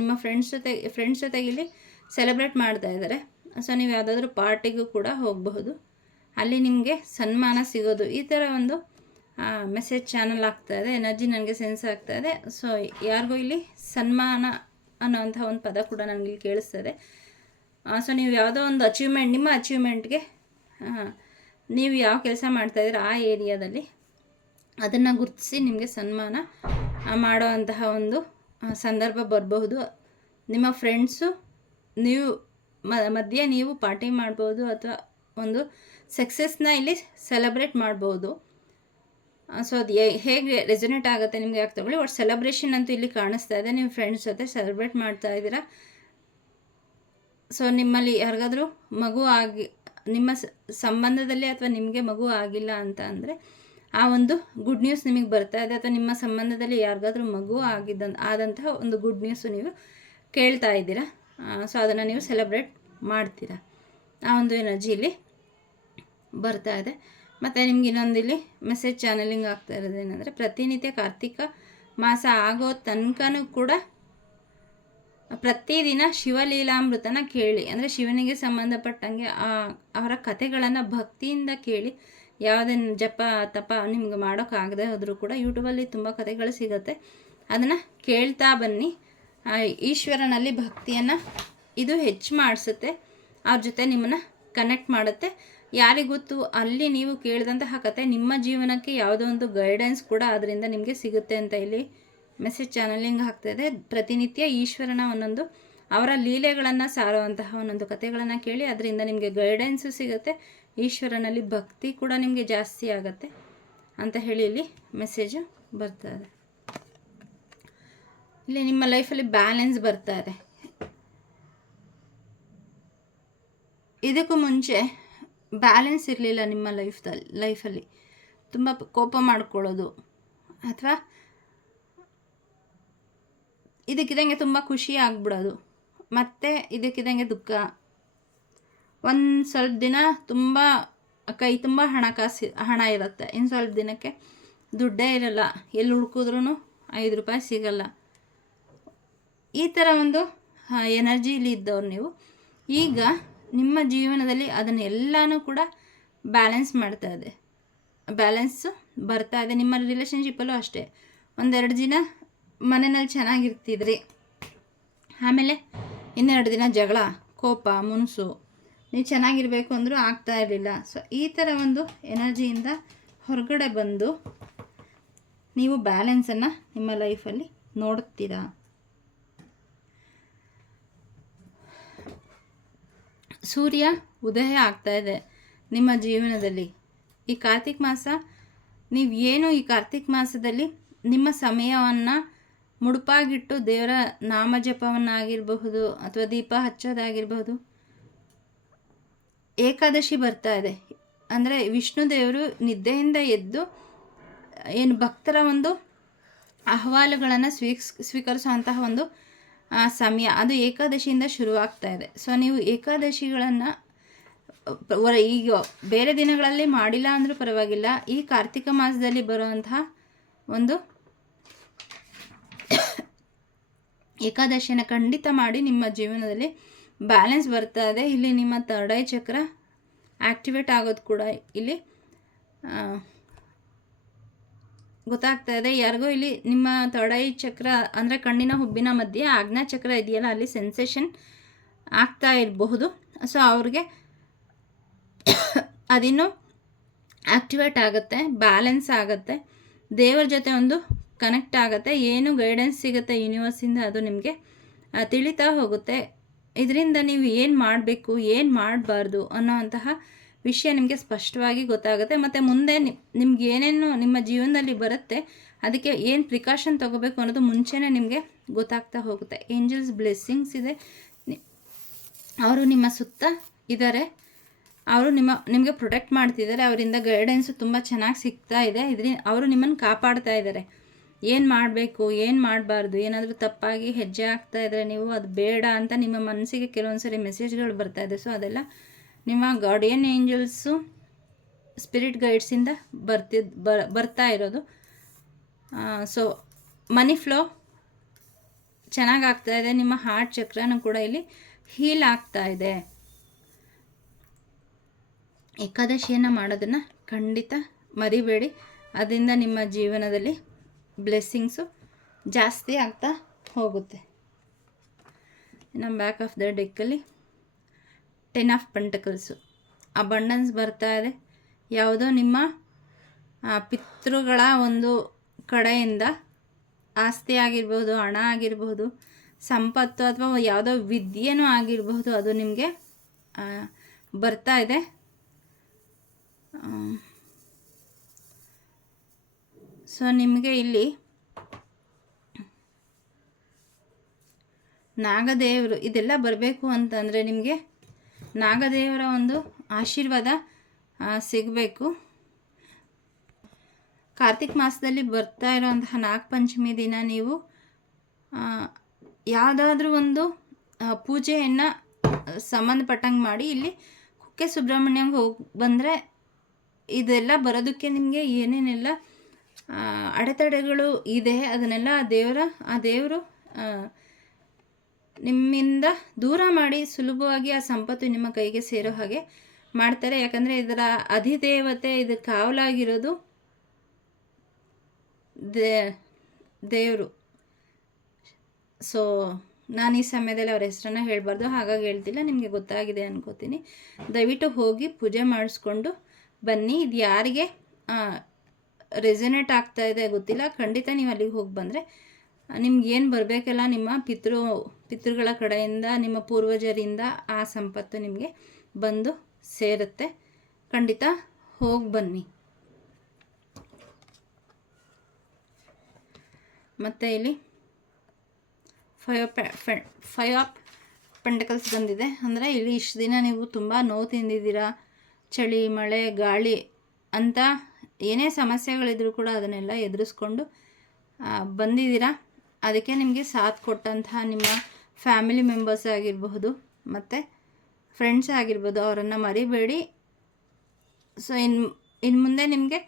ನಿಮ್ಮ ಫ್ರೆಂಡ್ಸ್ ಜೊತೆ ಫ್ರೆಂಡ್ಸ್ ಜೊತೆಗೆ ಇಲ್ಲಿ ಸೆಲೆಬ್ರೇಟ್ ಮಾಡ್ತಾ ಇದ್ದಾರೆ. ಸೊ ನೀವು ಯಾವುದಾದ್ರೂ ಪಾರ್ಟಿಗೂ ಕೂಡ ಹೋಗಬಹುದು. ಅಲ್ಲಿ ನಿಮಗೆ ಸನ್ಮಾನ ಸಿಗೋದು. ಈ ಥರ ಒಂದು ಮೆಸೇಜ್ ಚಾನಲ್ ಆಗ್ತಾ ಇದೆ. ಎನರ್ಜಿ ನನಗೆ ಸೆನ್ಸ್ ಆಗ್ತಾ ಇದೆ. ಸೊ ಯಾರಿಗೂ ಇಲ್ಲಿ ಸನ್ಮಾನ ಅನ್ನೋವಂಥ ಒಂದು ಪದ ಕೂಡ ನನಗೆ ಇಲ್ಲಿ ಕೇಳಿಸ್ತದೆ ಸೊ ನೀವು ಯಾವುದೋ ಒಂದು ಅಚೀವ್ಮೆಂಟ್ ನಿಮ್ಮ ಅಚೀವ್ಮೆಂಟ್ಗೆ ನೀವು ಯಾವ ಕೆಲಸ ಮಾಡ್ತಾಯಿದ್ದೀರ ಆ ಏರಿಯಾದಲ್ಲಿ ಅದನ್ನು ಗುರುತಿಸಿ ನಿಮಗೆ ಸನ್ಮಾನ ಮಾಡುವಂತಹ ಒಂದು ಸಂದರ್ಭ ಬರಬಹುದು. ನಿಮ್ಮ ಫ್ರೆಂಡ್ಸು ನೀವು ಮಧ್ಯೆ ನೀವು ಪಾರ್ಟಿ ಮಾಡ್ಬೋದು ಅಥವಾ ಒಂದು ಸಕ್ಸಸ್ನ ಇಲ್ಲಿ ಸೆಲೆಬ್ರೇಟ್ ಮಾಡ್ಬೋದು. ಸೊ ಅದು ಹೇಗೆ ರೆಸೊನೇಟ್ ಆಗುತ್ತೆ ನಿಮಗೆ ಯಾಕೆ ತಗೊಳ್ಳಿ ಒಟ್ಟು ಸೆಲೆಬ್ರೇಷನ್ ಅಂತೂ ಇಲ್ಲಿ ಕಾಣಿಸ್ತಾ ಇದೆ. ನಿಮ್ಮ ಫ್ರೆಂಡ್ಸ್ ಜೊತೆ ಸೆಲೆಬ್ರೇಟ್ ಮಾಡ್ತಾ ಇದ್ದೀರಾ? ಸೊ ನಿಮ್ಮಲ್ಲಿ ಯಾರಿಗಾದರೂ ಮಗು ಆಗಿ, ನಿಮ್ಮ ಸಂಬಂಧದಲ್ಲಿ ಅಥವಾ ನಿಮಗೆ ಮಗು ಆಗಿಲ್ಲ ಅಂತ ಅಂದರೆ ಆ ಒಂದು ಗುಡ್ ನ್ಯೂಸ್ ನಿಮಗೆ ಬರ್ತಾ ಇದೆ ಅಥವಾ ನಿಮ್ಮ ಸಂಬಂಧದಲ್ಲಿ ಯಾರಿಗಾದ್ರೂ ಮಗು ಆಗಿದ್ದ ಆದಂತಹ ಒಂದು ಗುಡ್ ನ್ಯೂಸು ನೀವು ಕೇಳ್ತಾ ಇದ್ದೀರಾ. ಸೊ ಅದನ್ನು ನೀವು ಸೆಲೆಬ್ರೇಟ್ ಮಾಡ್ತೀರಾ. ಆ ಒಂದು ಎನರ್ಜಿ ಇಲ್ಲಿ ಬರ್ತಾ ಇದೆ. ಮತ್ತು ನಿಮ್ಗೆ ಇನ್ನೊಂದು ಇಲ್ಲಿ ಮೆಸೇಜ್ ಚಾನಲಿಂಗ್ ಆಗ್ತಾ ಇರೋದು ಏನಂದರೆ, ಪ್ರತಿನಿತ್ಯ ಕಾರ್ತಿಕ ಮಾಸ ಆಗೋ ತನಕನೂ ಕೂಡ ಪ್ರತಿದಿನ ಶಿವಲೀಲಾಮೃತನ ಕೇಳಿ, ಅಂದರೆ ಶಿವನಿಗೆ ಸಂಬಂಧಪಟ್ಟಂಗೆ ಅವರ ಕಥೆಗಳನ್ನು ಭಕ್ತಿಯಿಂದ ಕೇಳಿ ಯಾವುದೇ ಜಪ ತಪ ನಿಮ್ಗೆ ಮಾಡೋಕ್ಕಾಗದೆ ಹೋದರೂ ಕೂಡ ಯೂಟ್ಯೂಬಲ್ಲಿ ತುಂಬ ಕಥೆಗಳು ಸಿಗುತ್ತೆ. ಅದನ್ನು ಕೇಳ್ತಾ ಬನ್ನಿ. ಈಶ್ವರನಲ್ಲಿ ಭಕ್ತಿಯನ್ನು ಇದು ಹೆಚ್ಚು ಮಾಡಿಸುತ್ತೆ. ಅವ್ರ ಜೊತೆ ನಿಮ್ಮನ್ನು ಕನೆಕ್ಟ್ ಮಾಡುತ್ತೆ. ಯಾರಿಗೊತ್ತು ಅಲ್ಲಿ ನೀವು ಕೇಳಿದಂತಹ ಕತೆ ನಿಮ್ಮ ಜೀವನಕ್ಕೆ ಯಾವುದೋ ಒಂದು ಗೈಡೆನ್ಸ್ ಕೂಡ ಅದರಿಂದ ನಿಮಗೆ ಸಿಗುತ್ತೆ ಅಂತ ಇಲ್ಲಿ ಮೆಸೇಜ್ ಚಾನಲಿಂಗ್ ಆಗ್ತಾಯಿದೆ ಪ್ರತಿನಿತ್ಯ ಈಶ್ವರನ ಒಂದೊಂದು, ಅವರ ಲೀಲೆಗಳನ್ನು ಸಾರುವಂತಹ ಒಂದೊಂದು ಕಥೆಗಳನ್ನು ಕೇಳಿ ಅದರಿಂದ ನಿಮಗೆ ಗೈಡೆನ್ಸು ಸಿಗುತ್ತೆ. ಈಶ್ವರನಲ್ಲಿ ಭಕ್ತಿ ಕೂಡ ನಿಮಗೆ ಜಾಸ್ತಿ ಆಗುತ್ತೆ ಅಂತ ಹೇಳಿ ಇಲ್ಲಿ ಮೆಸೇಜು ಬರ್ತಾ ಇದೆ. ಇಲ್ಲಿ ನಿಮ್ಮ ಲೈಫಲ್ಲಿ ಬ್ಯಾಲೆನ್ಸ್ ಬರ್ತಾ ಇದೆ. ಇದಕ್ಕೂ ಮುಂಚೆ ಬ್ಯಾಲೆನ್ಸ್ ಇರಲಿಲ್ಲ ನಿಮ್ಮ ಲೈಫ್ದಲ್ಲಿ ಲೈಫಲ್ಲಿ ತುಂಬ ಕೋಪ ಮಾಡ್ಕೊಳ್ಳೋದು ಅಥವಾ ಇದಕ್ಕಿದಂಗೆ ತುಂಬ ಖುಷಿ ಆಗ್ಬಿಡೋದು. ಮತ್ತು ಇದಕ್ಕಿದಂಗೆ ದುಃಖ. ಒಂದು ಸ್ವಲ್ಪ ದಿನ ತುಂಬ, ಕೈ ತುಂಬ ಹಣಕಾಸು ಹಣ ಇರುತ್ತೆ. ಇನ್ನು ಸ್ವಲ್ಪ ದಿನಕ್ಕೆ ದುಡ್ಡೇ ಇರಲ್ಲ. ಎಲ್ಲಿ ಹುಡುಕಿದ್ರೂ ಐದು ರೂಪಾಯಿ ಸಿಗಲ್ಲ. ಈ ಥರ ಒಂದು ಎನರ್ಜಿಲಿ ಇದ್ದವ್ರು ನೀವು. ಈಗ ನಿಮ್ಮ ಜೀವನದಲ್ಲಿ ಅದನ್ನೆಲ್ಲನೂ ಕೂಡ ಬ್ಯಾಲೆನ್ಸ್ ಮಾಡ್ತಾ ಇದೆ. ಬ್ಯಾಲೆನ್ಸು ಬರ್ತಾ ಇದೆ. ನಿಮ್ಮ ರಿಲೇಷನ್ಶಿಪ್ಪಲ್ಲೂ ಅಷ್ಟೇ. ಒಂದೆರಡು ದಿನ ಮನೆಯಲ್ಲಿ ಚೆನ್ನಾಗಿರ್ತಿದ್ರಿ. ಆಮೇಲೆ ಇನ್ನೆರಡು ದಿನ ಜಗಳ, ಕೋಪ, ಮುನ್ಸು. ನೀವು ಚೆನ್ನಾಗಿರಬೇಕು ಅಂದರೂ ಆಗ್ತಾ ಇರಲಿಲ್ಲ. ಸೊ ಈ ಥರ ಒಂದು ಎನರ್ಜಿಯಿಂದ ಹೊರಗಡೆ ಬಂದು ನೀವು ಬ್ಯಾಲೆನ್ಸನ್ನು ನಿಮ್ಮ ಲೈಫಲ್ಲಿ ನೋಡುತ್ತೀರಾ ಸೂರ್ಯ ಉದಯ ಆಗ್ತಾ ಇದೆ ನಿಮ್ಮ ಜೀವನದಲ್ಲಿ. ಈ ಕಾರ್ತಿಕ್ ಮಾಸ, ನೀವು ಏನು ಈ ಕಾರ್ತಿಕ್ ಮಾಸದಲ್ಲಿ ನಿಮ್ಮ ಸಮಯವನ್ನು ಮುಡುಪಾಗಿಟ್ಟು ದೇವರ ನಾಮಜಪವನ್ನಾಗಿರಬಹುದು ಅಥವಾ ದೀಪ ಹಚ್ಚೋದಾಗಿರಬಹುದು ಏಕಾದಶಿ ಬರ್ತಾ ಇದೆ. ಅಂದರೆ ವಿಷ್ಣು ದೇವರು ನಿದ್ದೆಯಿಂದ ಎದ್ದು, ಏನು ಭಕ್ತರ ಒಂದು ಅಹವಾಲುಗಳನ್ನು ಸ್ವೀಕ್ಸ್, ಸ್ವೀಕರಿಸುವಂತಹ ಒಂದು ಸಮಯ. ಅದು ಏಕಾದಶಿಯಿಂದ ಶುರುವಾಗ್ತಾ ಇದೆ. ಸೊ ನೀವು ಏಕಾದಶಿಗಳನ್ನು ಈಗ ಬೇರೆ ದಿನಗಳಲ್ಲಿ ಮಾಡಿಲ್ಲ ಅಂದರೂ ಪರವಾಗಿಲ್ಲ. ಈ ಕಾರ್ತಿಕ ಮಾಸದಲ್ಲಿ ಬರುವಂತಹ ಒಂದು ಏಕಾದಶಿಯನ್ನು ಖಂಡಿತ ಮಾಡಿ ನಿಮ್ಮ ಜೀವನದಲ್ಲಿ ಬ್ಯಾಲೆನ್ಸ್ ಬರ್ತಾ ಇದೆ. ಇಲ್ಲಿ ನಿಮ್ಮ ತರ್ಡೈ ಚಕ್ರ ಆ್ಯಕ್ಟಿವೇಟ್ ಆಗೋದು ಕೂಡ ಇಲ್ಲಿ ಗೊತ್ತಾಗ್ತಾ ಇದೆ. ಯಾರಿಗೂ ಇಲ್ಲಿ ನಿಮ್ಮ ತೊಡೈ ಚಕ್ರ, ಅಂದರೆ ಕಣ್ಣಿನ ಹುಬ್ಬಿನ ಮಧ್ಯೆ ಆಜ್ಞಾ ಚಕ್ರ ಇದೆಯಲ್ಲ, ಅಲ್ಲಿ ಸೆನ್ಸೇಷನ್ ಆಗ್ತಾ ಇರಬಹುದು. ಸೊ ಅವ್ರಿಗೆ ಅದಿನ್ನು ಆಕ್ಟಿವೇಟ್ ಆಗುತ್ತೆ ಬ್ಯಾಲೆನ್ಸ್ ಆಗುತ್ತೆ. ದೇವರ ಜೊತೆ ಒಂದು ಕನೆಕ್ಟ್ ಆಗುತ್ತೆ. ಏನು ಗೈಡೆನ್ಸ್ ಸಿಗುತ್ತೆ ಯೂನಿವರ್ಸಿಂದ ಅದು ನಿಮಗೆ ತಿಳಿತಾ ಹೋಗುತ್ತೆ. ಇದರಿಂದ ನೀವು ಏನು ಮಾಡಬೇಕು, ಏನು ಮಾಡಬಾರ್ದು ಅನ್ನೋವಂತಹ ವಿಷಯ ನಿಮಗೆ ಸ್ಪಷ್ಟವಾಗಿ ಗೊತ್ತಾಗುತ್ತೆ. ಮತ್ತು ಮುಂದೆ ನಿಮ್ಗೆ ಏನೇನು ನಿಮ್ಮ ಜೀವನದಲ್ಲಿ ಬರುತ್ತೆ, ಅದಕ್ಕೆ ಏನು ಪ್ರಿಕಾಷನ್ ತೊಗೋಬೇಕು ಅನ್ನೋದು ಮುಂಚೆನೇ ನಿಮಗೆ ಗೊತ್ತಾಗ್ತಾ ಹೋಗುತ್ತೆ. ಏಂಜಲ್ಸ್ ಬ್ಲೆಸ್ಸಿಂಗ್ಸ್ ಇದೆ. ಅವರು ನಿಮ್ಮ ಸುತ್ತ ಇದ್ದಾರೆ ಅವರು ನಿಮ್ಮ, ನಿಮಗೆ ಪ್ರೊಟೆಕ್ಟ್ ಮಾಡ್ತಿದ್ದಾರೆ. ಅವರಿಂದ ಗೈಡೆನ್ಸು ತುಂಬ ಚೆನ್ನಾಗಿ ಸಿಗ್ತಾ ಇದೆ. ಇದರಿಂದ ಅವರು ನಿಮ್ಮನ್ನು ಕಾಪಾಡ್ತಾ ಇದ್ದಾರೆ ಏನು ಮಾಡಬೇಕು, ಏನು ಮಾಡಬಾರ್ದು, ಏನಾದರೂ ತಪ್ಪಾಗಿ ಹೆಜ್ಜೆ ಆಗ್ತಾ ಇದ್ದರೆ ನೀವು ಅದು ಬೇಡ ಅಂತ ನಿಮ್ಮ ಮನಸ್ಸಿಗೆ ಕೆಲವೊಂದು ಸರಿ ಮೆಸೇಜ್ಗಳು ಬರ್ತಾ ಇದೆ. ಸೊ ಅದೆಲ್ಲ ನಿಮ್ಮ ಗಾರ್ಡಿಯನ್ ಏಂಜಲ್ಸು ಸ್ಪಿರಿಟ್ ಗೈಡ್ಸಿಂದ ಬರ್ತಿದ್ದು ಬರ್ ಬರ್ತಾ ಇರೋದು. ಸೊ ಮನಿ ಫ್ಲೋ ಚೆನ್ನಾಗಿ ಇದೆ. ನಿಮ್ಮ ಹಾರ್ಟ್ ಚಕ್ರನೂ ಕೂಡ ಇಲ್ಲಿ ಹೀಲ್ ಆಗ್ತಾ ಇದೆ. ಏಕಾದಶಿಯನ್ನು ಮಾಡೋದನ್ನು ಖಂಡಿತ ಮರಿಬೇಡಿ. ಅದರಿಂದ ನಿಮ್ಮ ಜೀವನದಲ್ಲಿ ಬ್ಲೆಸ್ಸಿಂಗ್ಸು ಜಾಸ್ತಿ ಆಗ್ತಾ ಹೋಗುತ್ತೆ. ನಮ್ಮ ಬ್ಯಾಕ್ ಆಫ್ ದ ಡೆಕ್ಕಲ್ಲಿ ಟೆನ್ ಆಫ್ ಪೆಂಟಕಲ್ಸು ಅಬಂಡನ್ಸ್ ಬರ್ತಾ ಇದೆ. ಯಾವುದೋ ನಿಮ್ಮ ಪಿತೃಗಳ ಒಂದು ಕಡೆಯಿಂದ ಆಸ್ತಿ ಆಗಿರ್ಬೋದು, ಹಣ ಆಗಿರ್ಬೋದು, ಸಂಪತ್ತು ಅಥವಾ ಯಾವುದೋ ವಿದ್ಯೆನೂ ಆಗಿರಬಹುದು ಅದು ನಿಮಗೆ ಬರ್ತಾ ಇದೆ. ಸೊ ನಿಮಗೆ ಇಲ್ಲಿ ನಾಗದೇವರು ಇದೆಲ್ಲ ಬರಬೇಕು ಅಂತಂದರೆ ನಿಮಗೆ ನಾಗದೇವರ ಒಂದು ಆಶೀರ್ವಾದ ಸಿಗಬೇಕು. ಕಾರ್ತಿಕ್ ಮಾಸದಲ್ಲಿ ಬರ್ತಾ ಇರೋಂತಹ ನಾಗಪಂಚಮಿ ದಿನ ನೀವು ಯಾವುದಾದ್ರೂ ಒಂದು ಪೂಜೆಯನ್ನು ಸಂಬಂಧಪಟ್ಟಂಗೆ ಮಾಡಿ ಇಲ್ಲಿ ಕುಕ್ಕೆ ಸುಬ್ರಹ್ಮಣ್ಯಂಗೆ ಹೋಗಿ ಬಂದರೆ ಇದೆಲ್ಲ ಬರೋದಕ್ಕೆ ನಿಮಗೆ ಏನೇನೆಲ್ಲ ಅಡೆತಡೆಗಳು ಇದೆ. ಅದನ್ನೆಲ್ಲ ಆ ದೇವರ, ಆ ದೇವರು ನಿಮ್ಮಿಂದ ದೂರ ಮಾಡಿ ಸುಲಭವಾಗಿ ಆ ಸಂಪತ್ತು ನಿಮ್ಮ ಕೈಗೆ ಸೇರೋ ಹಾಗೆ ಮಾಡ್ತಾರೆ. ಯಾಕಂದರೆ ಇದರ ಅಧಿದೇವತೆ, ಇದು ಕಾವಲಾಗಿರೋದು ದೇ, ದೇವರು. ಸೊ ನಾನು ಈ ಸಮಯದಲ್ಲಿ ಅವ್ರ ಹೆಸರನ್ನ ಹೇಳಬಾರ್ದು. ಹಾಗಾಗಿ ಹೇಳ್ತಿಲ್ಲ. ನಿಮಗೆ ಗೊತ್ತಾಗಿದೆ ಅನ್ಕೋತೀನಿ. ದಯವಿಟ್ಟು ಹೋಗಿ ಪೂಜೆ ಮಾಡಿಸ್ಕೊಂಡು ಬನ್ನಿ. ಇದು ಯಾರಿಗೆ ರೆಸನೇಟ್ ಆಗ್ತಾ ಇದೆ ಗೊತ್ತಿಲ್ಲ. ಖಂಡಿತ ನೀವು ಅಲ್ಲಿಗೆ ಹೋಗಿ ಬಂದರೆ, ನಿಮ್ಗೆ ಏನು ಬರಬೇಕಲ್ಲ ನಿಮ್ಮ ಪಿತೃ, ಪಿತೃಗಳ ಕಡೆಯಿಂದ, ನಿಮ್ಮ ಪೂರ್ವಜರಿಂದ ಆ ಸಂಪತ್ತು ನಿಮಗೆ ಬಂದು ಸೇರುತ್ತೆ. ಖಂಡಿತ ಹೋಗಿ ಬನ್ನಿ. ಮತ್ತು ಇಲ್ಲಿ ಫೈವ್ ಫೈವ್ ಆಫ್ ಪೆಂಡಕಲ್ಸ್ ಬಂದಿದೆ. ಅಂದರೆ ಇಲ್ಲಿ ಇಷ್ಟು ದಿನ ನೀವು ತುಂಬ ನೋವು ತಿಂದಿದ್ದೀರಾ, ಚಳಿ, ಮಳೆ, ಗಾಳಿ ಅಂತ ಏನೇ ಸಮಸ್ಯೆಗಳಿದ್ರೂ ಕೂಡ ಅದನ್ನೆಲ್ಲ ಎದುರಿಸ್ಕೊಂಡು ಬಂದಿದ್ದೀರಾ? ಅದಕ್ಕೆ ನಿಮಗೆ ಸಾಥ್ ಕೊಟ್ಟಂತಹ ನಿಮ್ಮ ಫ್ಯಾಮಿಲಿ ಮೆಂಬರ್ಸ್ ಆಗಿರಬಹುದು, ಮತ್ತು ಫ್ರೆಂಡ್ಸ್ ಆಗಿರ್ಬೋದು, ಅವರನ್ನು ಮರಿಬೇಡಿ. ಸೊ ಇನ್ನು ಇನ್ನು ಮುಂದೆ ನಿಮಗೆ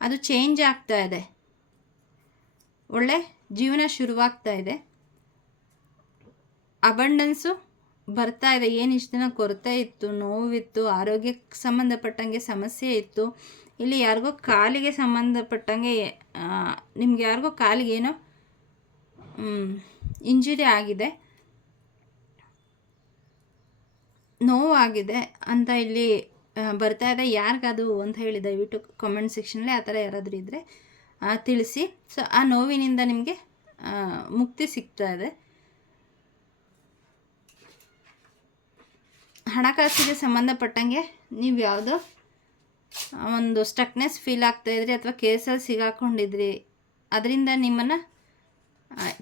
ಅದು ಚೇಂಜ್ ಆಗ್ತಾ ಇದೆ. ಒಳ್ಳೆ ಜೀವನ ಶುರುವಾಗ್ತಾ ಇದೆ. ಅಬಂಡನ್ಸು ಬರ್ತಾ ಇದೆ. ಏನು ಇಷ್ಟು ದಿನ ಕೊರತೆ ಇತ್ತು, ನೋವಿತ್ತು, ಆರೋಗ್ಯಕ್ಕೆ ಸಂಬಂಧಪಟ್ಟಂಗೆ ಸಮಸ್ಯೆ ಇತ್ತು. ಇಲ್ಲಿ ಯಾರಿಗೋ ಕಾಲಿಗೆ ಸಂಬಂಧಪಟ್ಟಂಗೆ ನಿಮ್ಗೆ ಯಾರಿಗೋ ಕಾಲಿಗೆ ಏನೋ ಇಂಜುರಿ ಆಗಿದೆ. ನೋವಾಗಿದೆ ಅಂತ ಇಲ್ಲಿ ಬರ್ತಾ ಇದೆ. ಯಾರಿಗದು ಅಂತ ಹೇಳಿ ದಯವಿಟ್ಟು ಕಾಮೆಂಟ್ ಸೆಕ್ಷನಲ್ಲಿ ಆ ಥರ ಯಾರಾದರೂ ಇದ್ದರೆ ತಿಳಿಸಿ. ಸೊ ಆ ನೋವಿನಿಂದ ನಿಮಗೆ ಮುಕ್ತಿ ಸಿಗ್ತಾ ಇದೆ. ಹಣಕಾಸಿಗೆ ಸಂಬಂಧಪಟ್ಟಂಗೆ ನೀವು ಯಾವುದೋ ಒಂದು ಸ್ಟಕ್ನೆಸ್ ಫೀಲ್ ಆಗ್ತಾ ಇದ್ರಿ ಅಥವಾ ಕೇಸಲ್ಲಿ ಸಿಗಾಕೊಂಡಿದ್ರಿ, ಅದರಿಂದ ನಿಮ್ಮನ್ನು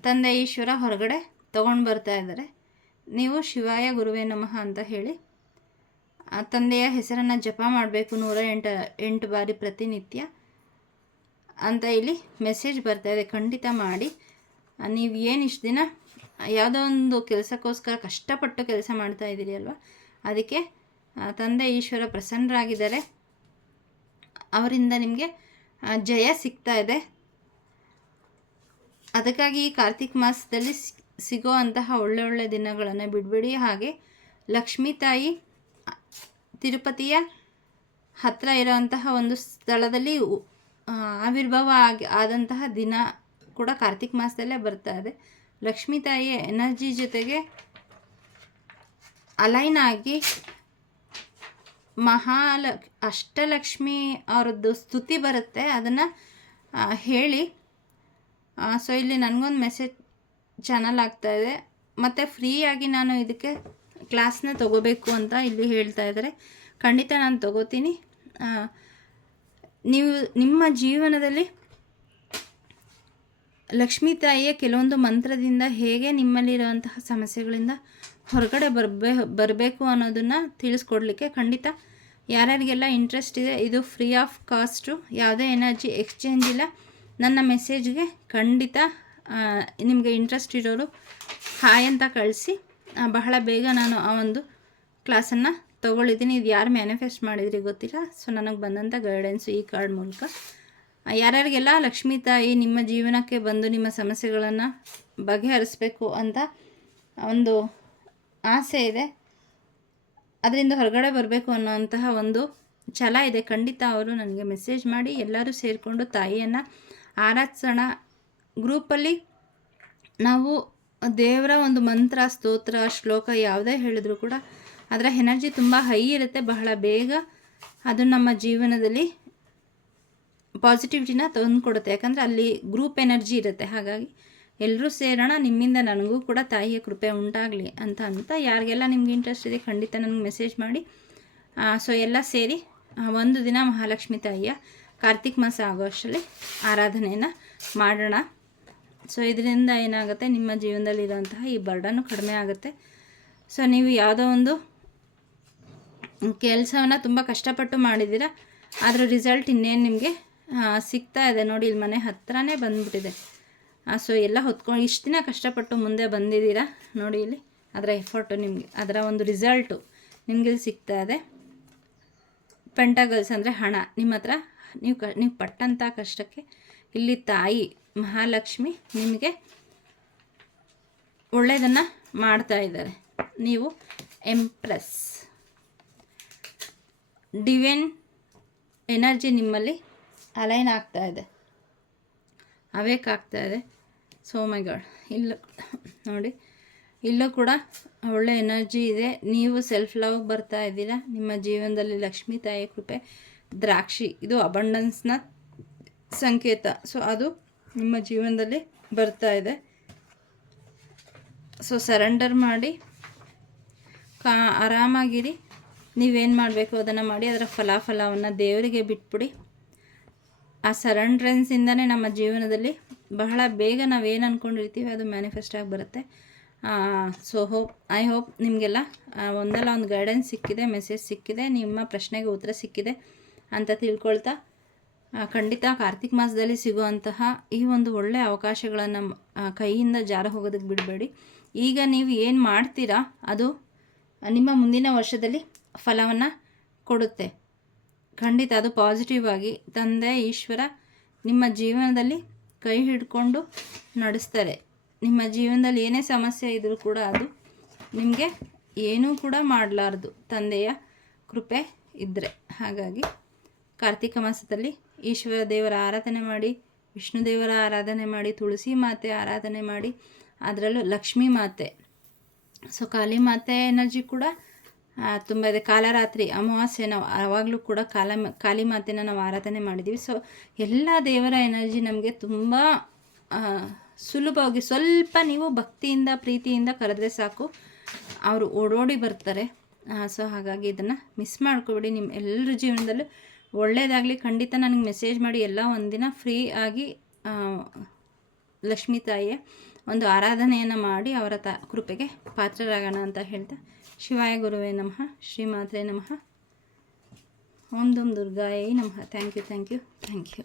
ತಂದೆ ಈಶ್ವರ ಹೊರಗಡೆ ತೊಗೊಂಡು ಬರ್ತಾ ಇದ್ದಾರೆ. ನೀವು ಶಿವಾಯ ಗುರುವೇ ನಮಃ ಅಂತ ಹೇಳಿ, ಆ, ತಂದೆಯ ಹೆಸರನ್ನು ಜಪ ಮಾಡಬೇಕು ನೂರ ಎಂಟು ಎಂಟು ಬಾರಿ ಪ್ರತಿನಿತ್ಯ ಅಂತ ಇಲ್ಲಿ ಮೆಸೇಜ್ ಬರ್ತಾ ಇದೆ. ಖಂಡಿತ ಮಾಡಿ. ನೀವು ಏನು ಇಷ್ಟು ದಿನ ಯಾವುದೋ ಒಂದು ಕೆಲಸಕ್ಕೋಸ್ಕರ ಕಷ್ಟಪಟ್ಟು ಕೆಲಸ ಮಾಡ್ತಾ ಇದ್ದೀರಿ ಅಲ್ವಾ? ಅದಕ್ಕೆ ತಂದೆ ಈಶ್ವರ ಪ್ರಸನ್ನರಾಗಿದ್ದಾರೆ. ಅವರಿಂದ ನಿಮಗೆ ಜಯ ಸಿಗ್ತಾ ಇದೆ. ಅದಕ್ಕಾಗಿ ಈ ಕಾರ್ತಿಕ್ ಮಾಸದಲ್ಲಿ ಸಿಗೋ ಅಂತಹ ಒಳ್ಳೆ ಒಳ್ಳೆ ದಿನಗಳನ್ನು ಬಿಡಬೇಡಿ. ಹಾಗೆ ಲಕ್ಷ್ಮೀ ತಾಯಿ ತಿರುಪತಿಯ ಹತ್ತಿರ ಇರೋವಂತಹ ಒಂದು ಸ್ಥಳದಲ್ಲಿ ಆವಿರ್ಭಾವ ಆಗಿ, ಆದಂತಹ ದಿನ ಕೂಡ ಕಾರ್ತಿಕ್ ಮಾಸದಲ್ಲೇ ಬರ್ತಾ ಇದೆ. ಲಕ್ಷ್ಮೀ ತಾಯಿಯ ಎನರ್ಜಿ ಜೊತೆಗೆ ಅಲೈನ್ ಆಗಿ ಮಹಾಲ, ಅಷ್ಟಲಕ್ಷ್ಮಿ ಅವ್ರದ್ದು ಸ್ತುತಿ ಬರುತ್ತೆ. ಅದನ್ನು ಹೇಳಿ. ಸೊ ಇಲ್ಲಿ ನನಗೊಂದು ಮೆಸೇಜ್ ಚಾನಲ್ ಇದೆ. ಮತ್ತು ಫ್ರೀಯಾಗಿ ನಾನು ಇದಕ್ಕೆ ಕ್ಲಾಸ್ನ ತೊಗೋಬೇಕು ಅಂತ ಇಲ್ಲಿ ಹೇಳ್ತಾ ಇದ್ದಾರೆ ಖಂಡಿತ ನಾನು ತೊಗೋತೀನಿ. ನೀವು ನಿಮ್ಮ ಜೀವನದಲ್ಲಿ ಲಕ್ಷ್ಮೀ ತಾಯಿಯ ಕೆಲವೊಂದು ಮಂತ್ರದಿಂದ ಹೇಗೆ ನಿಮ್ಮಲ್ಲಿರುವಂತಹ ಸಮಸ್ಯೆಗಳಿಂದ ಹೊರಗಡೆ ಬರಬೇ, ಬರಬೇಕು ಅನ್ನೋದನ್ನು ತಿಳಿಸ್ಕೊಡ್ಲಿಕ್ಕೆ ಖಂಡಿತ ಯಾರ್ಯಾರಿಗೆಲ್ಲ ಇಂಟ್ರೆಸ್ಟ್ ಇದೆ, ಇದು ಫ್ರೀ ಆಫ್ ಕಾಸ್ಟು ಯಾವುದೇ ಎನರ್ಜಿ ಎಕ್ಸ್ಚೇಂಜ್ ಇಲ್ಲ. ನನ್ನ ಮೆಸೇಜ್ಗೆ ಖಂಡಿತ ನಿಮಗೆ ಇಂಟ್ರೆಸ್ಟ್ ಇರೋರು ಹಾಯ್ ಅಂತ ಕಳಿಸಿ. ಬಹಳ ಬೇಗ ನಾನು ಆ ಒಂದು ಕ್ಲಾಸನ್ನು ತೊಗೊಳಿದ್ದೀನಿ ಇದು ಯಾರು ಮ್ಯಾನಿಫೆಸ್ಟ್ ಮಾಡಿದ್ರಿ ಗೊತ್ತಿಲ್ಲ ಸೊ ನನಗೆ ಬಂದಂಥ ಗೈಡೆನ್ಸು ಈ ಕಾರ್ಡ್ ಮೂಲಕ. ಯಾರ್ಯಾರಿಗೆಲ್ಲ ಲಕ್ಷ್ಮೀ ತಾಯಿ ನಿಮ್ಮ ಜೀವನಕ್ಕೆ ಬಂದು ನಿಮ್ಮ ಸಮಸ್ಯೆಗಳನ್ನು ಬಗೆಹರಿಸ್ಬೇಕು ಅಂತ ಒಂದು ಆಸೆ ಇದೆ. ಅದರಿಂದ ಹೊರಗಡೆ ಬರಬೇಕು ಅನ್ನೋಂತಹ ಒಂದು ಛಲ ಇದೆ. ಖಂಡಿತ ಅವರು ನನಗೆ ಮೆಸೇಜ್ ಮಾಡಿ ಎಲ್ಲರೂ ಸೇರಿಕೊಂಡು ತಾಯಿಯನ್ನು ಆರಾಧಿಸೋಣ. ಗ್ರೂಪಲ್ಲಿ ನಾವು ದೇವರ ಒಂದು ಮಂತ್ರ, ಸ್ತೋತ್ರ, ಶ್ಲೋಕ ಯಾವುದೇ ಹೇಳಿದ್ರು ಕೂಡ ಅದರ ಎನರ್ಜಿ ತುಂಬ ಹೈ ಇರುತ್ತೆ. ಬಹಳ ಬೇಗ ಅದು ನಮ್ಮ ಜೀವನದಲ್ಲಿ ಪಾಸಿಟಿವಿಟಿನ ತಂದುಕೊಡುತ್ತೆ. ಯಾಕಂದರೆ ಅಲ್ಲಿ ಗ್ರೂಪ್ ಎನರ್ಜಿ ಇರುತ್ತೆ. ಹಾಗಾಗಿ ಎಲ್ಲರೂ ಸೇರೋಣ, ನಿಮ್ಮಿಂದ ನನಗೂ ಕೂಡ ತಾಯಿಯ ಕೃಪೆ ಉಂಟಾಗಲಿ ಅಂತ ಅಂತ ಯಾರಿಗೆಲ್ಲ ನಿಮ್ಗೆ ಇಂಟ್ರೆಸ್ಟ್ ಇದೆ ಖಂಡಿತ ನನಗೆ ಮೆಸೇಜ್ ಮಾಡಿ. ಸೊ ಎಲ್ಲ ಸೇರಿ ಒಂದು ದಿನ ಮಹಾಲಕ್ಷ್ಮಿ ತಾಯಿಯ ಕಾರ್ತಿಕ್ ಮಾಸ ಆಗೋ ಅಷ್ಟರಲ್ಲಿ ಆರಾಧನೆಯನ್ನು ಮಾಡೋಣ. ಸೊ ಇದರಿಂದ ಏನಾಗುತ್ತೆ, ನಿಮ್ಮ ಜೀವನದಲ್ಲಿರುವಂತಹ ಈ ಬರ್ಡನ್ನು ಕಡಿಮೆ ಆಗುತ್ತೆ. ಸೊ ನೀವು ಯಾವುದೋ ಒಂದು ಕೆಲಸವನ್ನು ತುಂಬ ಕಷ್ಟಪಟ್ಟು ಮಾಡಿದ್ದೀರಾ ಅದರ ರಿಸಲ್ಟ್ ಇನ್ನೇನು ನಿಮಗೆ ಸಿಗ್ತಾ ಇದೆ. ನೋಡಿ, ಇಲ್ಲಿ ಮನೆ ಹತ್ರನೇ ಬಂದ್ಬಿಟ್ಟಿದೆ. ಸೊ ಎಲ್ಲ ಹೊತ್ಕೊಂಡು ಇಷ್ಟು ದಿನ ಕಷ್ಟಪಟ್ಟು ಮುಂದೆ ಬಂದಿದ್ದೀರಾ? ನೋಡಿ ಇಲ್ಲಿ, ಅದರ ಎಫರ್ಟು ನಿಮಗೆ ಅದರ ಒಂದು ರಿಸಲ್ಟು ನಿಮಗೆ ಸಿಗ್ತಾ ಇದೆ. ಪೆಂಟಗಲ್ಸ್ ಅಂದರೆ ಹಣ. ನಿಮ್ಮ ಹತ್ರ ನೀವು ಕ ನೀವು ಪಟ್ಟಂಥ ಕಷ್ಟಕ್ಕೆ ಇಲ್ಲಿ ತಾಯಿ ಮಹಾಲಕ್ಷ್ಮಿ ನಿಮಗೆ ಒಳ್ಳೆಯದನ್ನು ಮಾಡ್ತಾ ಇದ್ದಾರೆ. ನೀವು ಎಂಪ್ರೆಸ್ ಡಿವೆನ್ ಎನರ್ಜಿ ನಿಮ್ಮಲ್ಲಿ ಅಲೈನ್ ಆಗ್ತಾ ಇದೆ. ಅವೇಕ್ ಆಗ್ತಾ ಇದೆ. ಸೋ ಮೈ ಗಾಡ್ ಇಲ್ಲೂ, ನೋಡಿ. ಇಲ್ಲೂ ಕೂಡ ಒಳ್ಳೆ ಎನರ್ಜಿ ಇದೆ. ನೀವು ಸೆಲ್ಫ್ ಲವ್ ಬರ್ತಾ ಇದ್ದೀರಾ. ನಿಮ್ಮ ಜೀವನದಲ್ಲಿ ಲಕ್ಷ್ಮೀ ತಾಯಿ ಕೃಪೆ, ದ್ರಾಕ್ಷಿ, ಇದು ಅಬಂಡನ್ಸ್ನ ಸಂಕೇತ. ಸೊ ಅದು ನಿಮ್ಮ ಜೀವನದಲ್ಲಿ ಬರ್ತಾ ಇದೆ. ಸೊ ಸರೆಂಡರ್ ಮಾಡಿ, ಕಾ, ಆರಾಮಾಗಿರಿ. ನೀವೇನು ಮಾಡಬೇಕು ಅದನ್ನು ಮಾಡಿ, ಅದರ ಫಲಾಫಲವನ್ನು ದೇವರಿಗೆ ಬಿಟ್ಬಿಡಿ. ಆ ಸರೆಂಡ್ರೆನ್ಸಿಂದನೇ ನಮ್ಮ ಜೀವನದಲ್ಲಿ ಬಹಳ ಬೇಗ ನಾವೇನು ಅಂದ್ಕೊಂಡಿರ್ತೀವಿ ಅದು ಮ್ಯಾನಿಫೆಸ್ಟ್ ಆಗಿ ಬರುತ್ತೆ. ಸೊ ಹೋಪ್ ಐ ಹೋಪ್ ನಿಮಗೆಲ್ಲ ಒಂದಲ್ಲ ಒಂದು ಗೈಡೆನ್ಸ್ ಸಿಕ್ಕಿದೆ ಮೆಸೇಜ್ ಸಿಕ್ಕಿದೆ, ನಿಮ್ಮ ಪ್ರಶ್ನೆಗೆ ಉತ್ತರ ಸಿಕ್ಕಿದೆ ಅಂತ ತಿಳ್ಕೊಳ್ತಾ ಖಂಡಿತ ಕಾರ್ತಿಕ್ ಮಾಸದಲ್ಲಿ ಸಿಗುವಂತಹ ಈ ಒಂದು ಒಳ್ಳೆಯ ಅವಕಾಶಗಳನ್ನು ಕೈಯಿಂದ ಜಾರ ಹೋಗೋದಕ್ಕೆ ಬಿಡಬೇಡಿ. ಈಗ ನೀವು ಏನು ಮಾಡ್ತೀರಾ, ಅದು ನಿಮ್ಮ ಮುಂದಿನ ವರ್ಷದಲ್ಲಿ ಫಲವನ್ನು ಕೊಡುತ್ತೆ. ಖಂಡಿತ ಅದು ಪಾಸಿಟಿವ್ ಆಗಿ ತಂದೆ, ಈಶ್ವರ, ನಿಮ್ಮ ಜೀವನದಲ್ಲಿ ಕೈ ಹಿಡ್ಕೊಂಡು ನಡೆಸ್ತಾರೆ. ನಿಮ್ಮ ಜೀವನದಲ್ಲಿ ಏನೇ ಸಮಸ್ಯೆ ಇದ್ದರೂ ಕೂಡ ಅದು ನಿಮಗೆ ಏನೂ ಕೂಡ ಮಾಡಲಾರ್ದು. ತಂದೆಯ ಕೃಪೆ ಇದ್ದರೆ ಹಾಗಾಗಿ ಕಾರ್ತಿಕ ಮಾಸದಲ್ಲಿ ಈಶ್ವರ ದೇವರ ಆರಾಧನೆ ಮಾಡಿ, ವಿಷ್ಣು ದೇವರ ಆರಾಧನೆ ಮಾಡಿ, ತುಳಸಿ ಮಾತೆ ಆರಾಧನೆ ಮಾಡಿ, ಅದರಲ್ಲೂ ಲಕ್ಷ್ಮೀ ಮಾತೆ. ಸೊ ಕಾಳಿ ಮಾತೆ ಎನರ್ಜಿ ಕೂಡ ತುಂಬ ಇದೆ. ಕಾಲರಾತ್ರಿ, ಅಮಾವಾಸ್ಯೆ, ನಾವು ಆವಾಗಲೂ ಕೂಡ ಕಾಲ ಕಾಳಿ ಮಾತೆನ ನಾವು ಆರಾಧನೆ ಮಾಡಿದ್ದೀವಿ ಸೊ ಎಲ್ಲ ದೇವರ ಎನರ್ಜಿ ನಮಗೆ ತುಂಬ ಸುಲಭವಾಗಿ ಸ್ವಲ್ಪ ನೀವು ಭಕ್ತಿಯಿಂದ, ಪ್ರೀತಿಯಿಂದ ಕರೆದ್ರೆ ಸಾಕು. ಅವರು ಓಡೋಡಿ ಬರ್ತಾರೆ. ಸೊ ಹಾಗಾಗಿ ಇದನ್ನು ಮಿಸ್ ಮಾಡ್ಕೊಬೇಡಿ. ನಿಮ್ಮ ಎಲ್ಲರ ಜೀವನದಲ್ಲೂ ಒಳ್ಳೆಯದಾಗಲಿ ಖಂಡಿತ ನನಗೆ ಮೆಸೇಜ್ ಮಾಡಿ. ಎಲ್ಲ ಒಂದಿನ ಫ್ರೀ ಆಗಿ ಲಕ್ಷ್ಮೀ ತಾಯಿಯ ಒಂದು ಆರಾಧನೆಯನ್ನು ಮಾಡಿ, ಅವರ ತ, ಕೃಪೆಗೆ ಪಾತ್ರರಾಗೋಣ ಅಂತ ಹೇಳ್ತಾ ಶಿವಾಯ ಗುರುವೇ ನಮಃ ಶ್ರೀಮಾತ್ರೆ ನಮಃ. ಓಂ ದುರ್ಗಾಯೈ ನಮಃ. Thank you thank you thank you